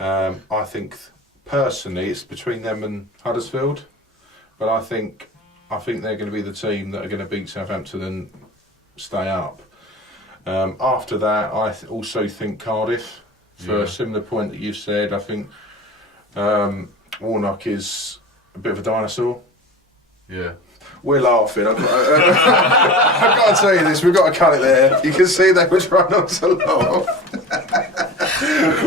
I think personally it's between them and Huddersfield. But I think they're going to be the team that are going to beat Southampton and stay up. After that, I also think Cardiff. For a similar point that you've said, I think Warnock is a bit of a dinosaur. Yeah. We're laughing. I've got to tell you this. We've got to cut it there. You can see they were trying not to laugh.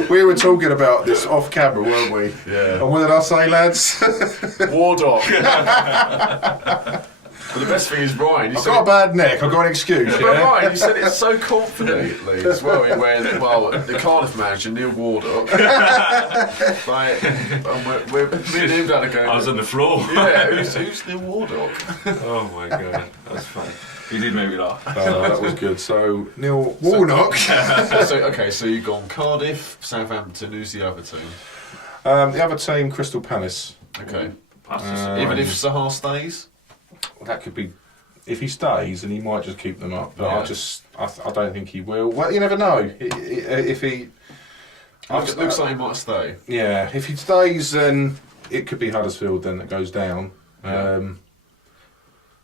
We were talking about this off camera, weren't we? Yeah. And what did I say, lads? Wardock. But the best thing is Ryan. I've got a bad neck. I've got an excuse. But Yeah? Ryan, you said it so confidently as well. When the Cardiff manager Neil Wardock, like, me and Imdaad are going. I was on the floor. Yeah, who's Neil Wardock? Oh my god, that's funny. You did make me laugh. That was good. So Neil Warnock. So you've gone Cardiff, Southampton. Who's the other team? The other team, Crystal Palace. Okay. That's Even if Sahar stays. That could be, if he stays, and he might just keep them up. But Yeah. I don't think he will. Well, you never know. If he Looks like he might stay. Yeah, if he stays, then it could be Huddersfield then that goes down. Yeah.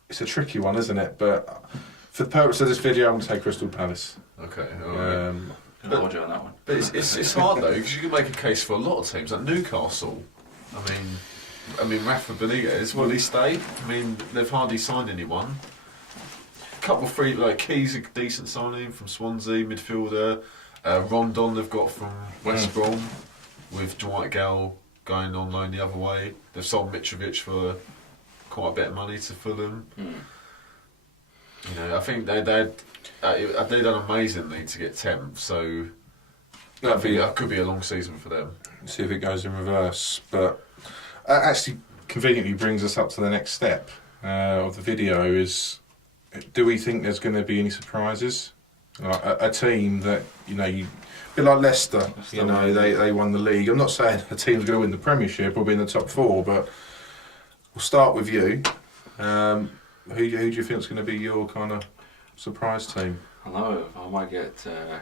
It's a tricky one, isn't it? But for the purpose of this video, I'm going to say Crystal Palace. Okay. All right. I'll hold you on that one. But it's hard though, because you can make a case for a lot of teams like Newcastle. I mean, Rafa Benitez, will he stay? I mean, they've hardly signed anyone. Keys a decent signing from Swansea, midfielder. Rondon they've got from West Brom, with Dwight Gale going on loan the other way. They've sold Mitrovic for quite a bit of money to Fulham. You know, I think they done amazingly to get 10th, so that could be a long season for them. See if it goes in reverse. But actually conveniently brings us up to the next step of the video is, do we think there's going to be any surprises? Like a team that, you know, a bit like Leicester, you know, they won the league. I'm not saying a team's going to win the Premiership or be in the top 4, but we'll start with you. Who do you think is going to be your kind of surprise team? I know, I might get a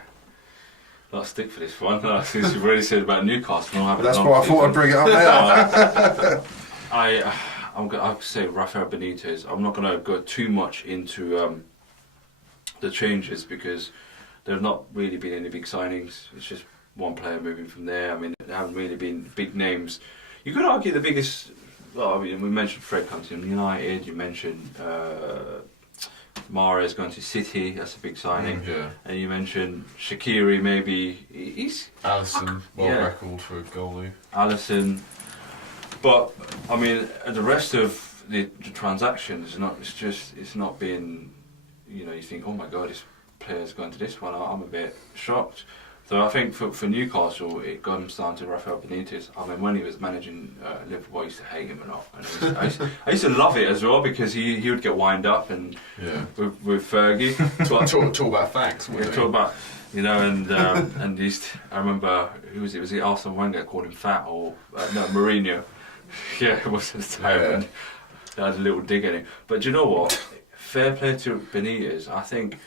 lot of stick for this one, since you've already said about Newcastle. That's why I thought I'd bring it up now. I'll say Rafael Benitez. I'm not going to go too much into the changes because there have not really been any big signings. It's just one player moving from there. I mean, there haven't really been big names. You could argue the biggest. Well, I mean, we mentioned Fred comes to United. You mentioned Mahrez going to City. That's a big signing. Yeah. And you mentioned Shaqiri. Maybe he's Alisson, record for a goalie. Alisson. But I mean, the rest of the transactions, it's not been, you know, you think, oh my god, this player's going to this one. I'm a bit shocked. So I think for Newcastle, it comes down to Rafael Benitez. I mean, when he was managing Liverpool, I used to hate him a lot. And I used to love it as well because he would get wind up and with Fergie. talk about facts. Talk about, you know, and I remember who was it? Was it Arsene Wenger called him fat or no Mourinho? Yeah, it was his time. Yeah. And I had a little dig at him. But do you know what? Fair play to Benitez. I think.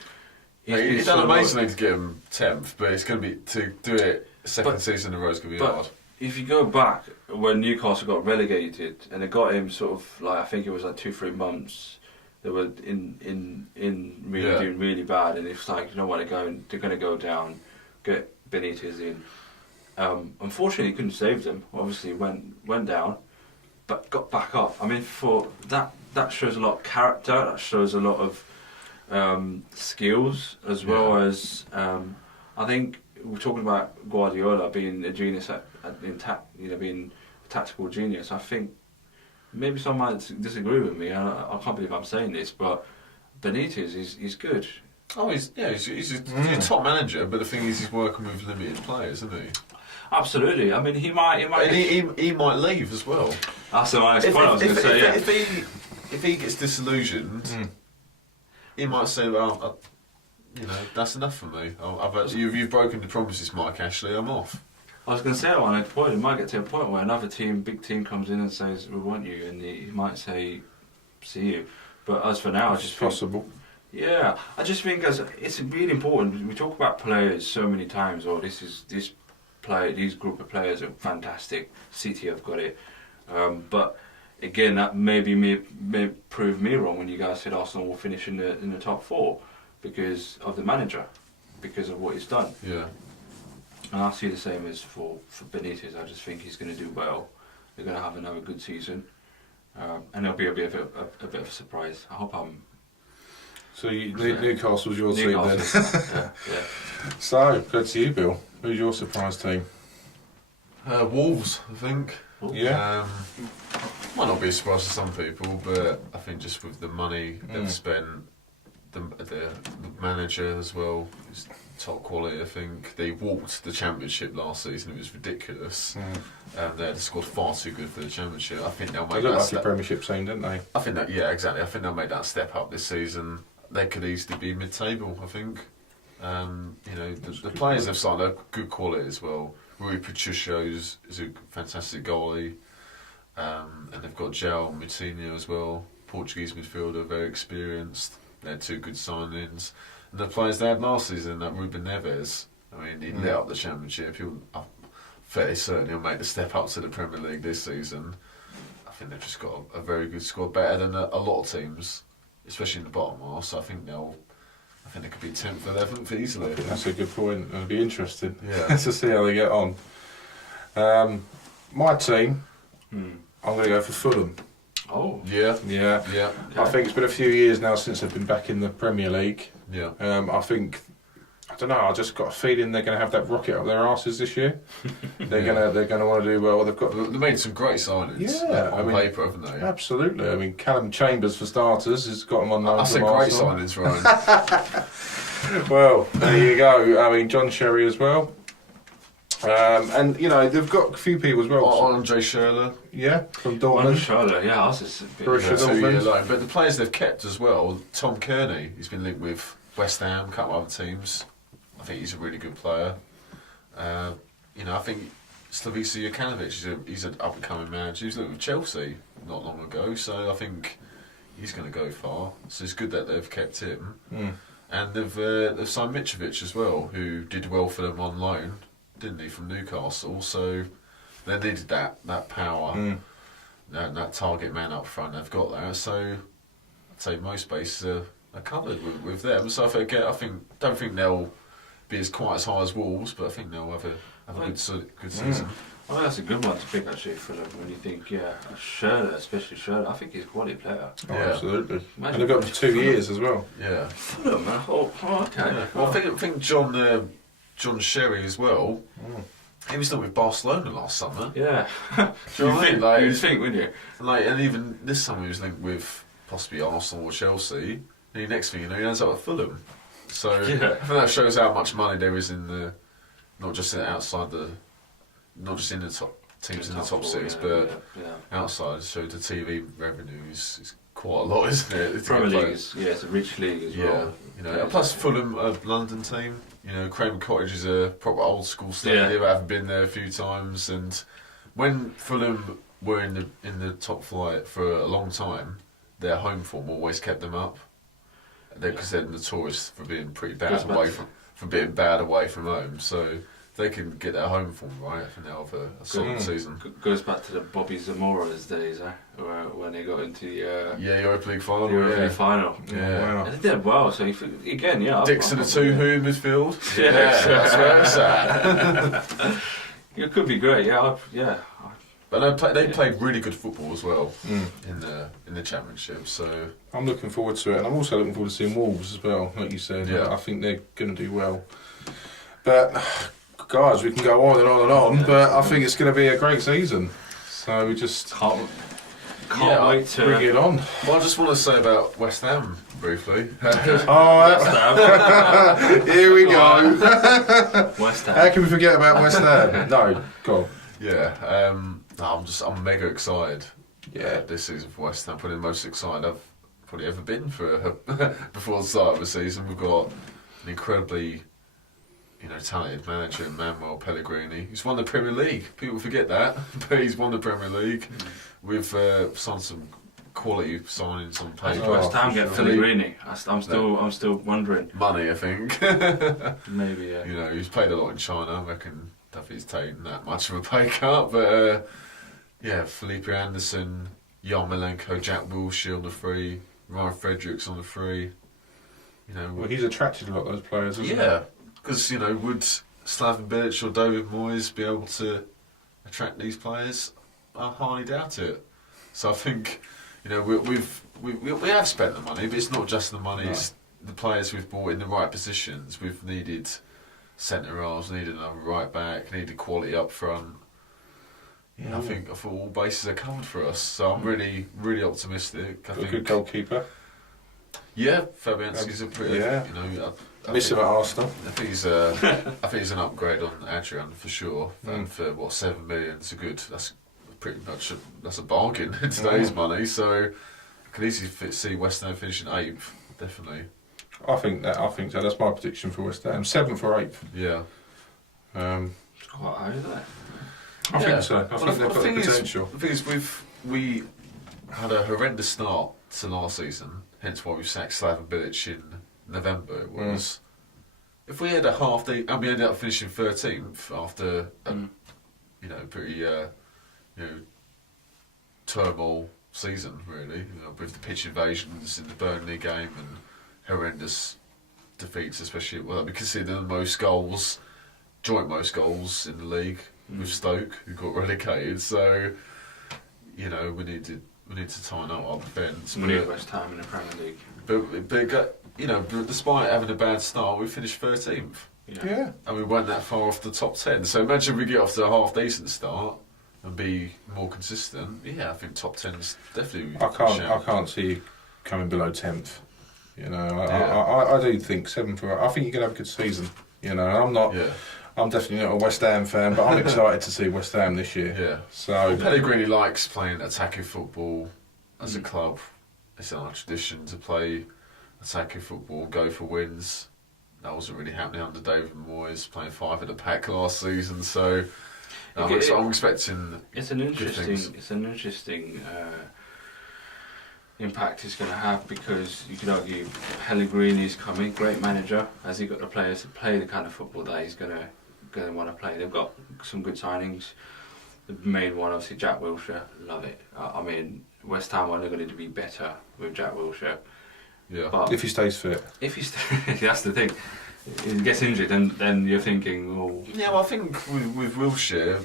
He's done amazingly to get him 10th, but it's going to be to do it second season in a row is going to be hard. If you go back when Newcastle got relegated, and it got him sort of like I think it was like 2-3 months, they were in really doing really bad, and it's like you know what they're going to go down, get Benitez in. Unfortunately, he couldn't save them. Obviously, went down, but got back up. I mean, for that shows a lot of character. That shows a lot of skills as well as I think we're talking about Guardiola being a genius being a tactical genius. I think maybe some might disagree with me. I can't believe I'm saying this, but Benitez is good. Oh, he's a top manager, but the thing is, he's working with limited players, isn't he? Absolutely. I mean, he might. And he might leave as well. That's the next point I was going to say. If he gets disillusioned. He might say, well, that's enough for me. You've broken the promises, Mike Ashley, I'm off. I was going to say at one point, it might get to a point where another big team comes in and says, we want you, and he might say, see you. But as for now, I just think... possible. Yeah, I just think it's really important. We talk about players so many times, these group of players are fantastic, City have got it. But... again, that may prove me wrong when you guys said Arsenal will finish in the top 4 because of the manager, because of what he's done. Yeah. And I see the same as for Benitez. I just think he's going to do well. They're going to have another good season, and it'll be a bit of a surprise. I hope I'm. So Newcastle's your team then. yeah. So go to you, Bill. Who's your surprise team? Wolves, I think. Yeah. Might not be a surprise to some people, but I think just with the money they've spent, the manager as well is top quality. I think they walked the championship last season; it was ridiculous. They scored far too good for the championship. I think they'll make they look that like a Premiership team, don't they? I think that exactly. I think they'll make that step up this season. They could easily be mid-table. I think. The players they've signed are good quality as well. Rui Patricio is a fantastic goalie. And they've got João Moutinho as well, Portuguese midfielder, very experienced. They had 2 good signings. And the players they had last season, that Ruben Neves, I mean, he lit up the championship. I'm fairly certain he'll make the step up to the Premier League this season. I think they've just got a very good squad, better than a lot of teams, especially in the bottom half. So I think they could be 10th, 11th easily. That's a good point. It'll be interesting to see how they get on. My team, I'm going to go for Fulham. Oh. Yeah. Okay. I think it's been a few years now since they've been back in the Premier League. Yeah. I don't know. I just got a feeling they're going to have that rocket up their arses this year. They're going to want to do well. They've made some great signings. On paper, haven't they? Absolutely. I mean, Callum Chambers for starters has got them on loan. I said great signings, Ryan. Well, there you go. I mean, John Sherry as well. And they've got a few people as well. Andre Schürrle, from Dortmund. Schürrle, I was just a bit Borussia Dortmund. But the players they've kept as well. Tom Kearney, he's been linked with West Ham, a couple of other teams. I think he's a really good player. I think Slavica Jokanovic, he's an up-and-coming manager. He was linked with Chelsea not long ago, so I think he's going to go far. So it's good that they've kept him. And they've signed Mitrovic as well, who did well for them on loan, didn't he, from Newcastle? So they needed that power, that target man up front. They've got that. So I'd say most bases are covered with them. So don't think they'll be quite as high as Wolves, but I think they'll have a good season. I think that's a good one to pick actually for them when you think, Schürrle, especially Schürrle. I think he's a quality player. Oh, absolutely. Imagine and they've got him for 2 years as well. Yeah. Fulham, man. Okay. Yeah. Well, I think John Sherry as well. He was not with Barcelona last summer. Yeah. You'd think, wouldn't you? And even this summer he was linked with possibly Arsenal or Chelsea. And the next thing you know, he ends up at Fulham. So I think that shows how much money there is in not just outside not just in the top teams in the top four, 6, yeah, but yeah. outside. So the TV revenue is quite a lot, isn't it? Premier League it's a rich league as well. You know, plus Fulham, a London team. You know, Craven Cottage is a proper old school stadium. I haven't been there a few times, and when Fulham were in the top flight for a long time, their home form always kept them up. Because they're notorious for being pretty bad away from home. So if they can get their home form right, I think they'll have a solid season. Goes back to the Bobby Zamora's days, when they got into the Europa League final. Europa League final. Yeah. And they did well. So again, Dixon, a two-who in midfield. Yeah, that's where it's at. It could be great. But they played really good football as well in the Championship. So I'm looking forward to it, and I'm also looking forward to seeing Wolves as well. Like you said, I think they're going to do well. But guys, we can go on and on and on. But I think it's going to be a great season. So we just can't wait to bring it on. Well, I just want to say about West Ham briefly. Here we go. West Ham. How can we forget about West Ham? No, go on. Yeah, I'm mega excited. Yeah, this season for West Ham, probably the most excited I've probably ever been for before the start of the season. We've got an incredibly, talented manager, Manuel Pellegrini. He's won the Premier League. People forget that, but he's won the Premier League. We've signed some quality signings on paper. West Ham get Pellegrini. I'm still wondering. Money, I think. Maybe, yeah. He's played a lot in China. I reckon. I don't think he's taken that much of a pay cut, but Felipe Anderson, Yarmolenko, Jack Wilshere on the free, Ryan Fredericks on the free. Well, he's attracted a lot of those players, hasn't he? Yeah, because would Slaven Bilic or David Moyes be able to attract these players? I hardly doubt it. So I think we have spent the money, but it's not just the money; it's the players we've bought in the right positions. We've needed centre halves, needed another right back, needed quality up front. I thought all bases are covered for us, so I'm really, really optimistic. I think a good goalkeeper. Yeah, Fabianski's a pretty. I miss him at Arsenal. I think he's an upgrade on Adrian for sure. And for $7 million, it's that's pretty much that's a bargain in today's money. So I can easily see West Ham finishing 8th, definitely. I think so. That's my prediction for West Ham. 7th or 8th. Yeah. It's quite high, isn't it? I think so. I think they've got the potential. The thing is, we had a horrendous start to last season, hence why we sacked Slaven Bilic in November. It was if we had a half day, and we ended up finishing 13th after a pretty turmoil season, really, with the pitch invasions in the Burnley game and horrendous defeats, especially we consider the joint most goals in the league with Stoke, who got relegated. So we need to tighten up our defence. We need West Ham in the Premier League. But despite having a bad start, we finished 13th. Yeah. And we weren't that far off the top 10. So imagine we get off to a half decent start and be more consistent. Yeah, I think top 10 is definitely. I can't see you coming below 10th. I do think 7th or 8th. I think you're gonna have a good season. I'm not. Yeah. I'm definitely not a West Ham fan, but I'm excited to see West Ham this year. Yeah. So Pellegrini likes playing attacking football as a club. It's our tradition to play attacking football, go for wins. That wasn't really happening under David Moyes, playing 5 in the pack last season. So I'm expecting. It's an interesting impact it's going to have, because you could argue Pellegrini's coming, great manager. Has he got the players to play the kind of football that he's going to want to play? They've got some good signings. The main one, obviously, Jack Wilshere. Love it. I mean, West Ham are going to be better with Jack Wilshere. Yeah. But if he stays fit. That's the thing. If he gets injured, then you're thinking, oh. Yeah, well, I think with Wilshere,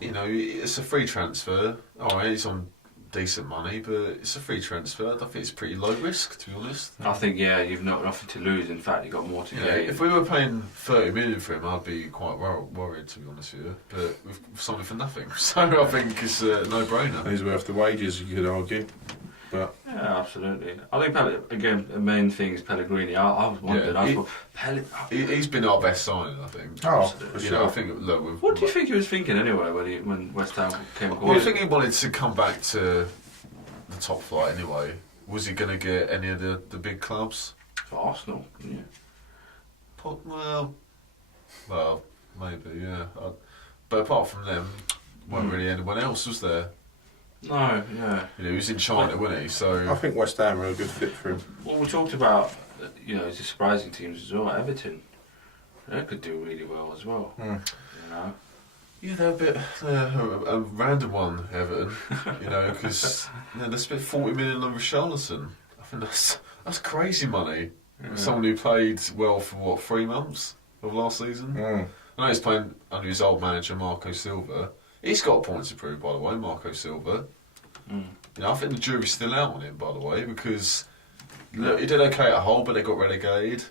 it's a free transfer. All right, he's on decent money, but it's a free transfer. I think it's pretty low risk, to be honest. I think, you've not nothing to lose. In fact, you've got more to gain. If we were paying 30 million for him, I'd be quite worried, to be honest with you. But we've signed him for nothing, so I think it's a no-brainer. He's worth the wages, you could argue. But Yeah, absolutely. I think again the main thing is Pellegrini. I was wondering. Yeah, I thought he's been our best signing, I think. oh, Absolutely. for You know, I sure. think. Look, what do you think he was thinking anyway when West Ham came? Well, I think he wanted to come back to the top flight anyway. Was he going to get any of the big clubs? For Arsenal, yeah. Well, maybe, yeah. But apart from them, wasn't really anyone else, was there? No, yeah. You know, he was in China, wasn't he? I So think West Ham are a good fit for him. Well, we talked about the surprising teams as well. Everton, they could do really well as well. Mm. You know. yeah, they're a bit a random one, Everton. You know, because they spent 40 million on Richarlison. I think that's crazy money. Yeah. Someone who played well for 3 months of last season. Mm. I know he's playing under his old manager Marco Silva. He's got points to prove, by the way, Marco Silva. Mm. You know, I think the jury's still out on him, by the way, because look, he did okay at Hull, but they got relegated.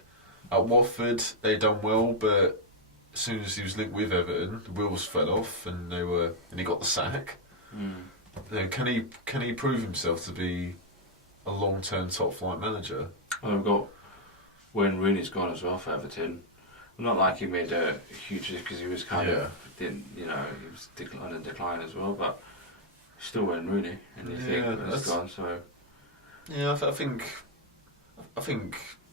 At Watford, they done well, but as soon as he was linked with Everton, the wheels fell off, and he got the sack. Mm. Then can he prove himself to be a long-term top-flight manager? Well, we've got when Rooney's gone as well for Everton. Not like he made a huge because he was kind of he was on a decline as well, but still Wayne Rooney, and you think when he's gone. So yeah, I think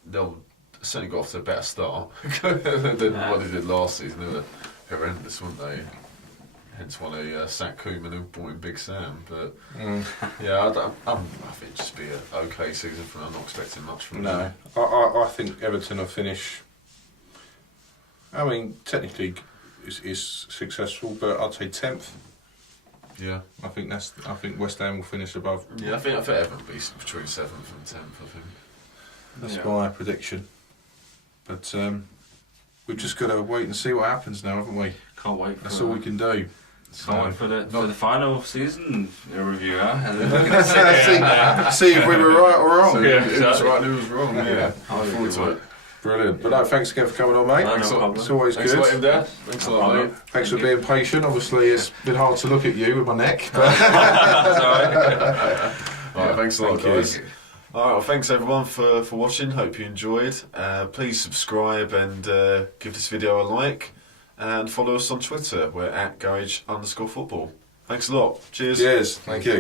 they'll certainly got off to a better start than what they did last season. They were horrendous, weren't they? Hence why they sacked Koeman and brought in Big Sam. But yeah, I think it'll just be an okay season for them. I'm not expecting much from them. No, I think Everton will finish. I mean, technically, is successful, but I'd say 10th. Yeah, I think West Ham will finish above. yeah. I think Everton will be between 7th and 10th. I think. That's Yeah. my prediction. But we've just got to wait and see what happens now, haven't we? can't wait. That's all we can do. Can't wait for the final season review, huh? And see if we were right or wrong. So Yeah, who was exactly. right and who was wrong? Yeah, I'll look forward to it. Brilliant. But no, thanks again for coming on, mate. No Thanks a lot. problem. It's always Thanks good. a lot, Imdaad. Thanks a lot, mate. Thanks for being patient. Obviously, it's been hard to look at you with my neck. But Alright, thanks a lot, Thank you. guys. Alright, well, thanks everyone for watching. Hope you enjoyed. Please subscribe and give this video a like. And follow us on Twitter. We're at @garage_football. Thanks a lot. Cheers. cheers. Thank you.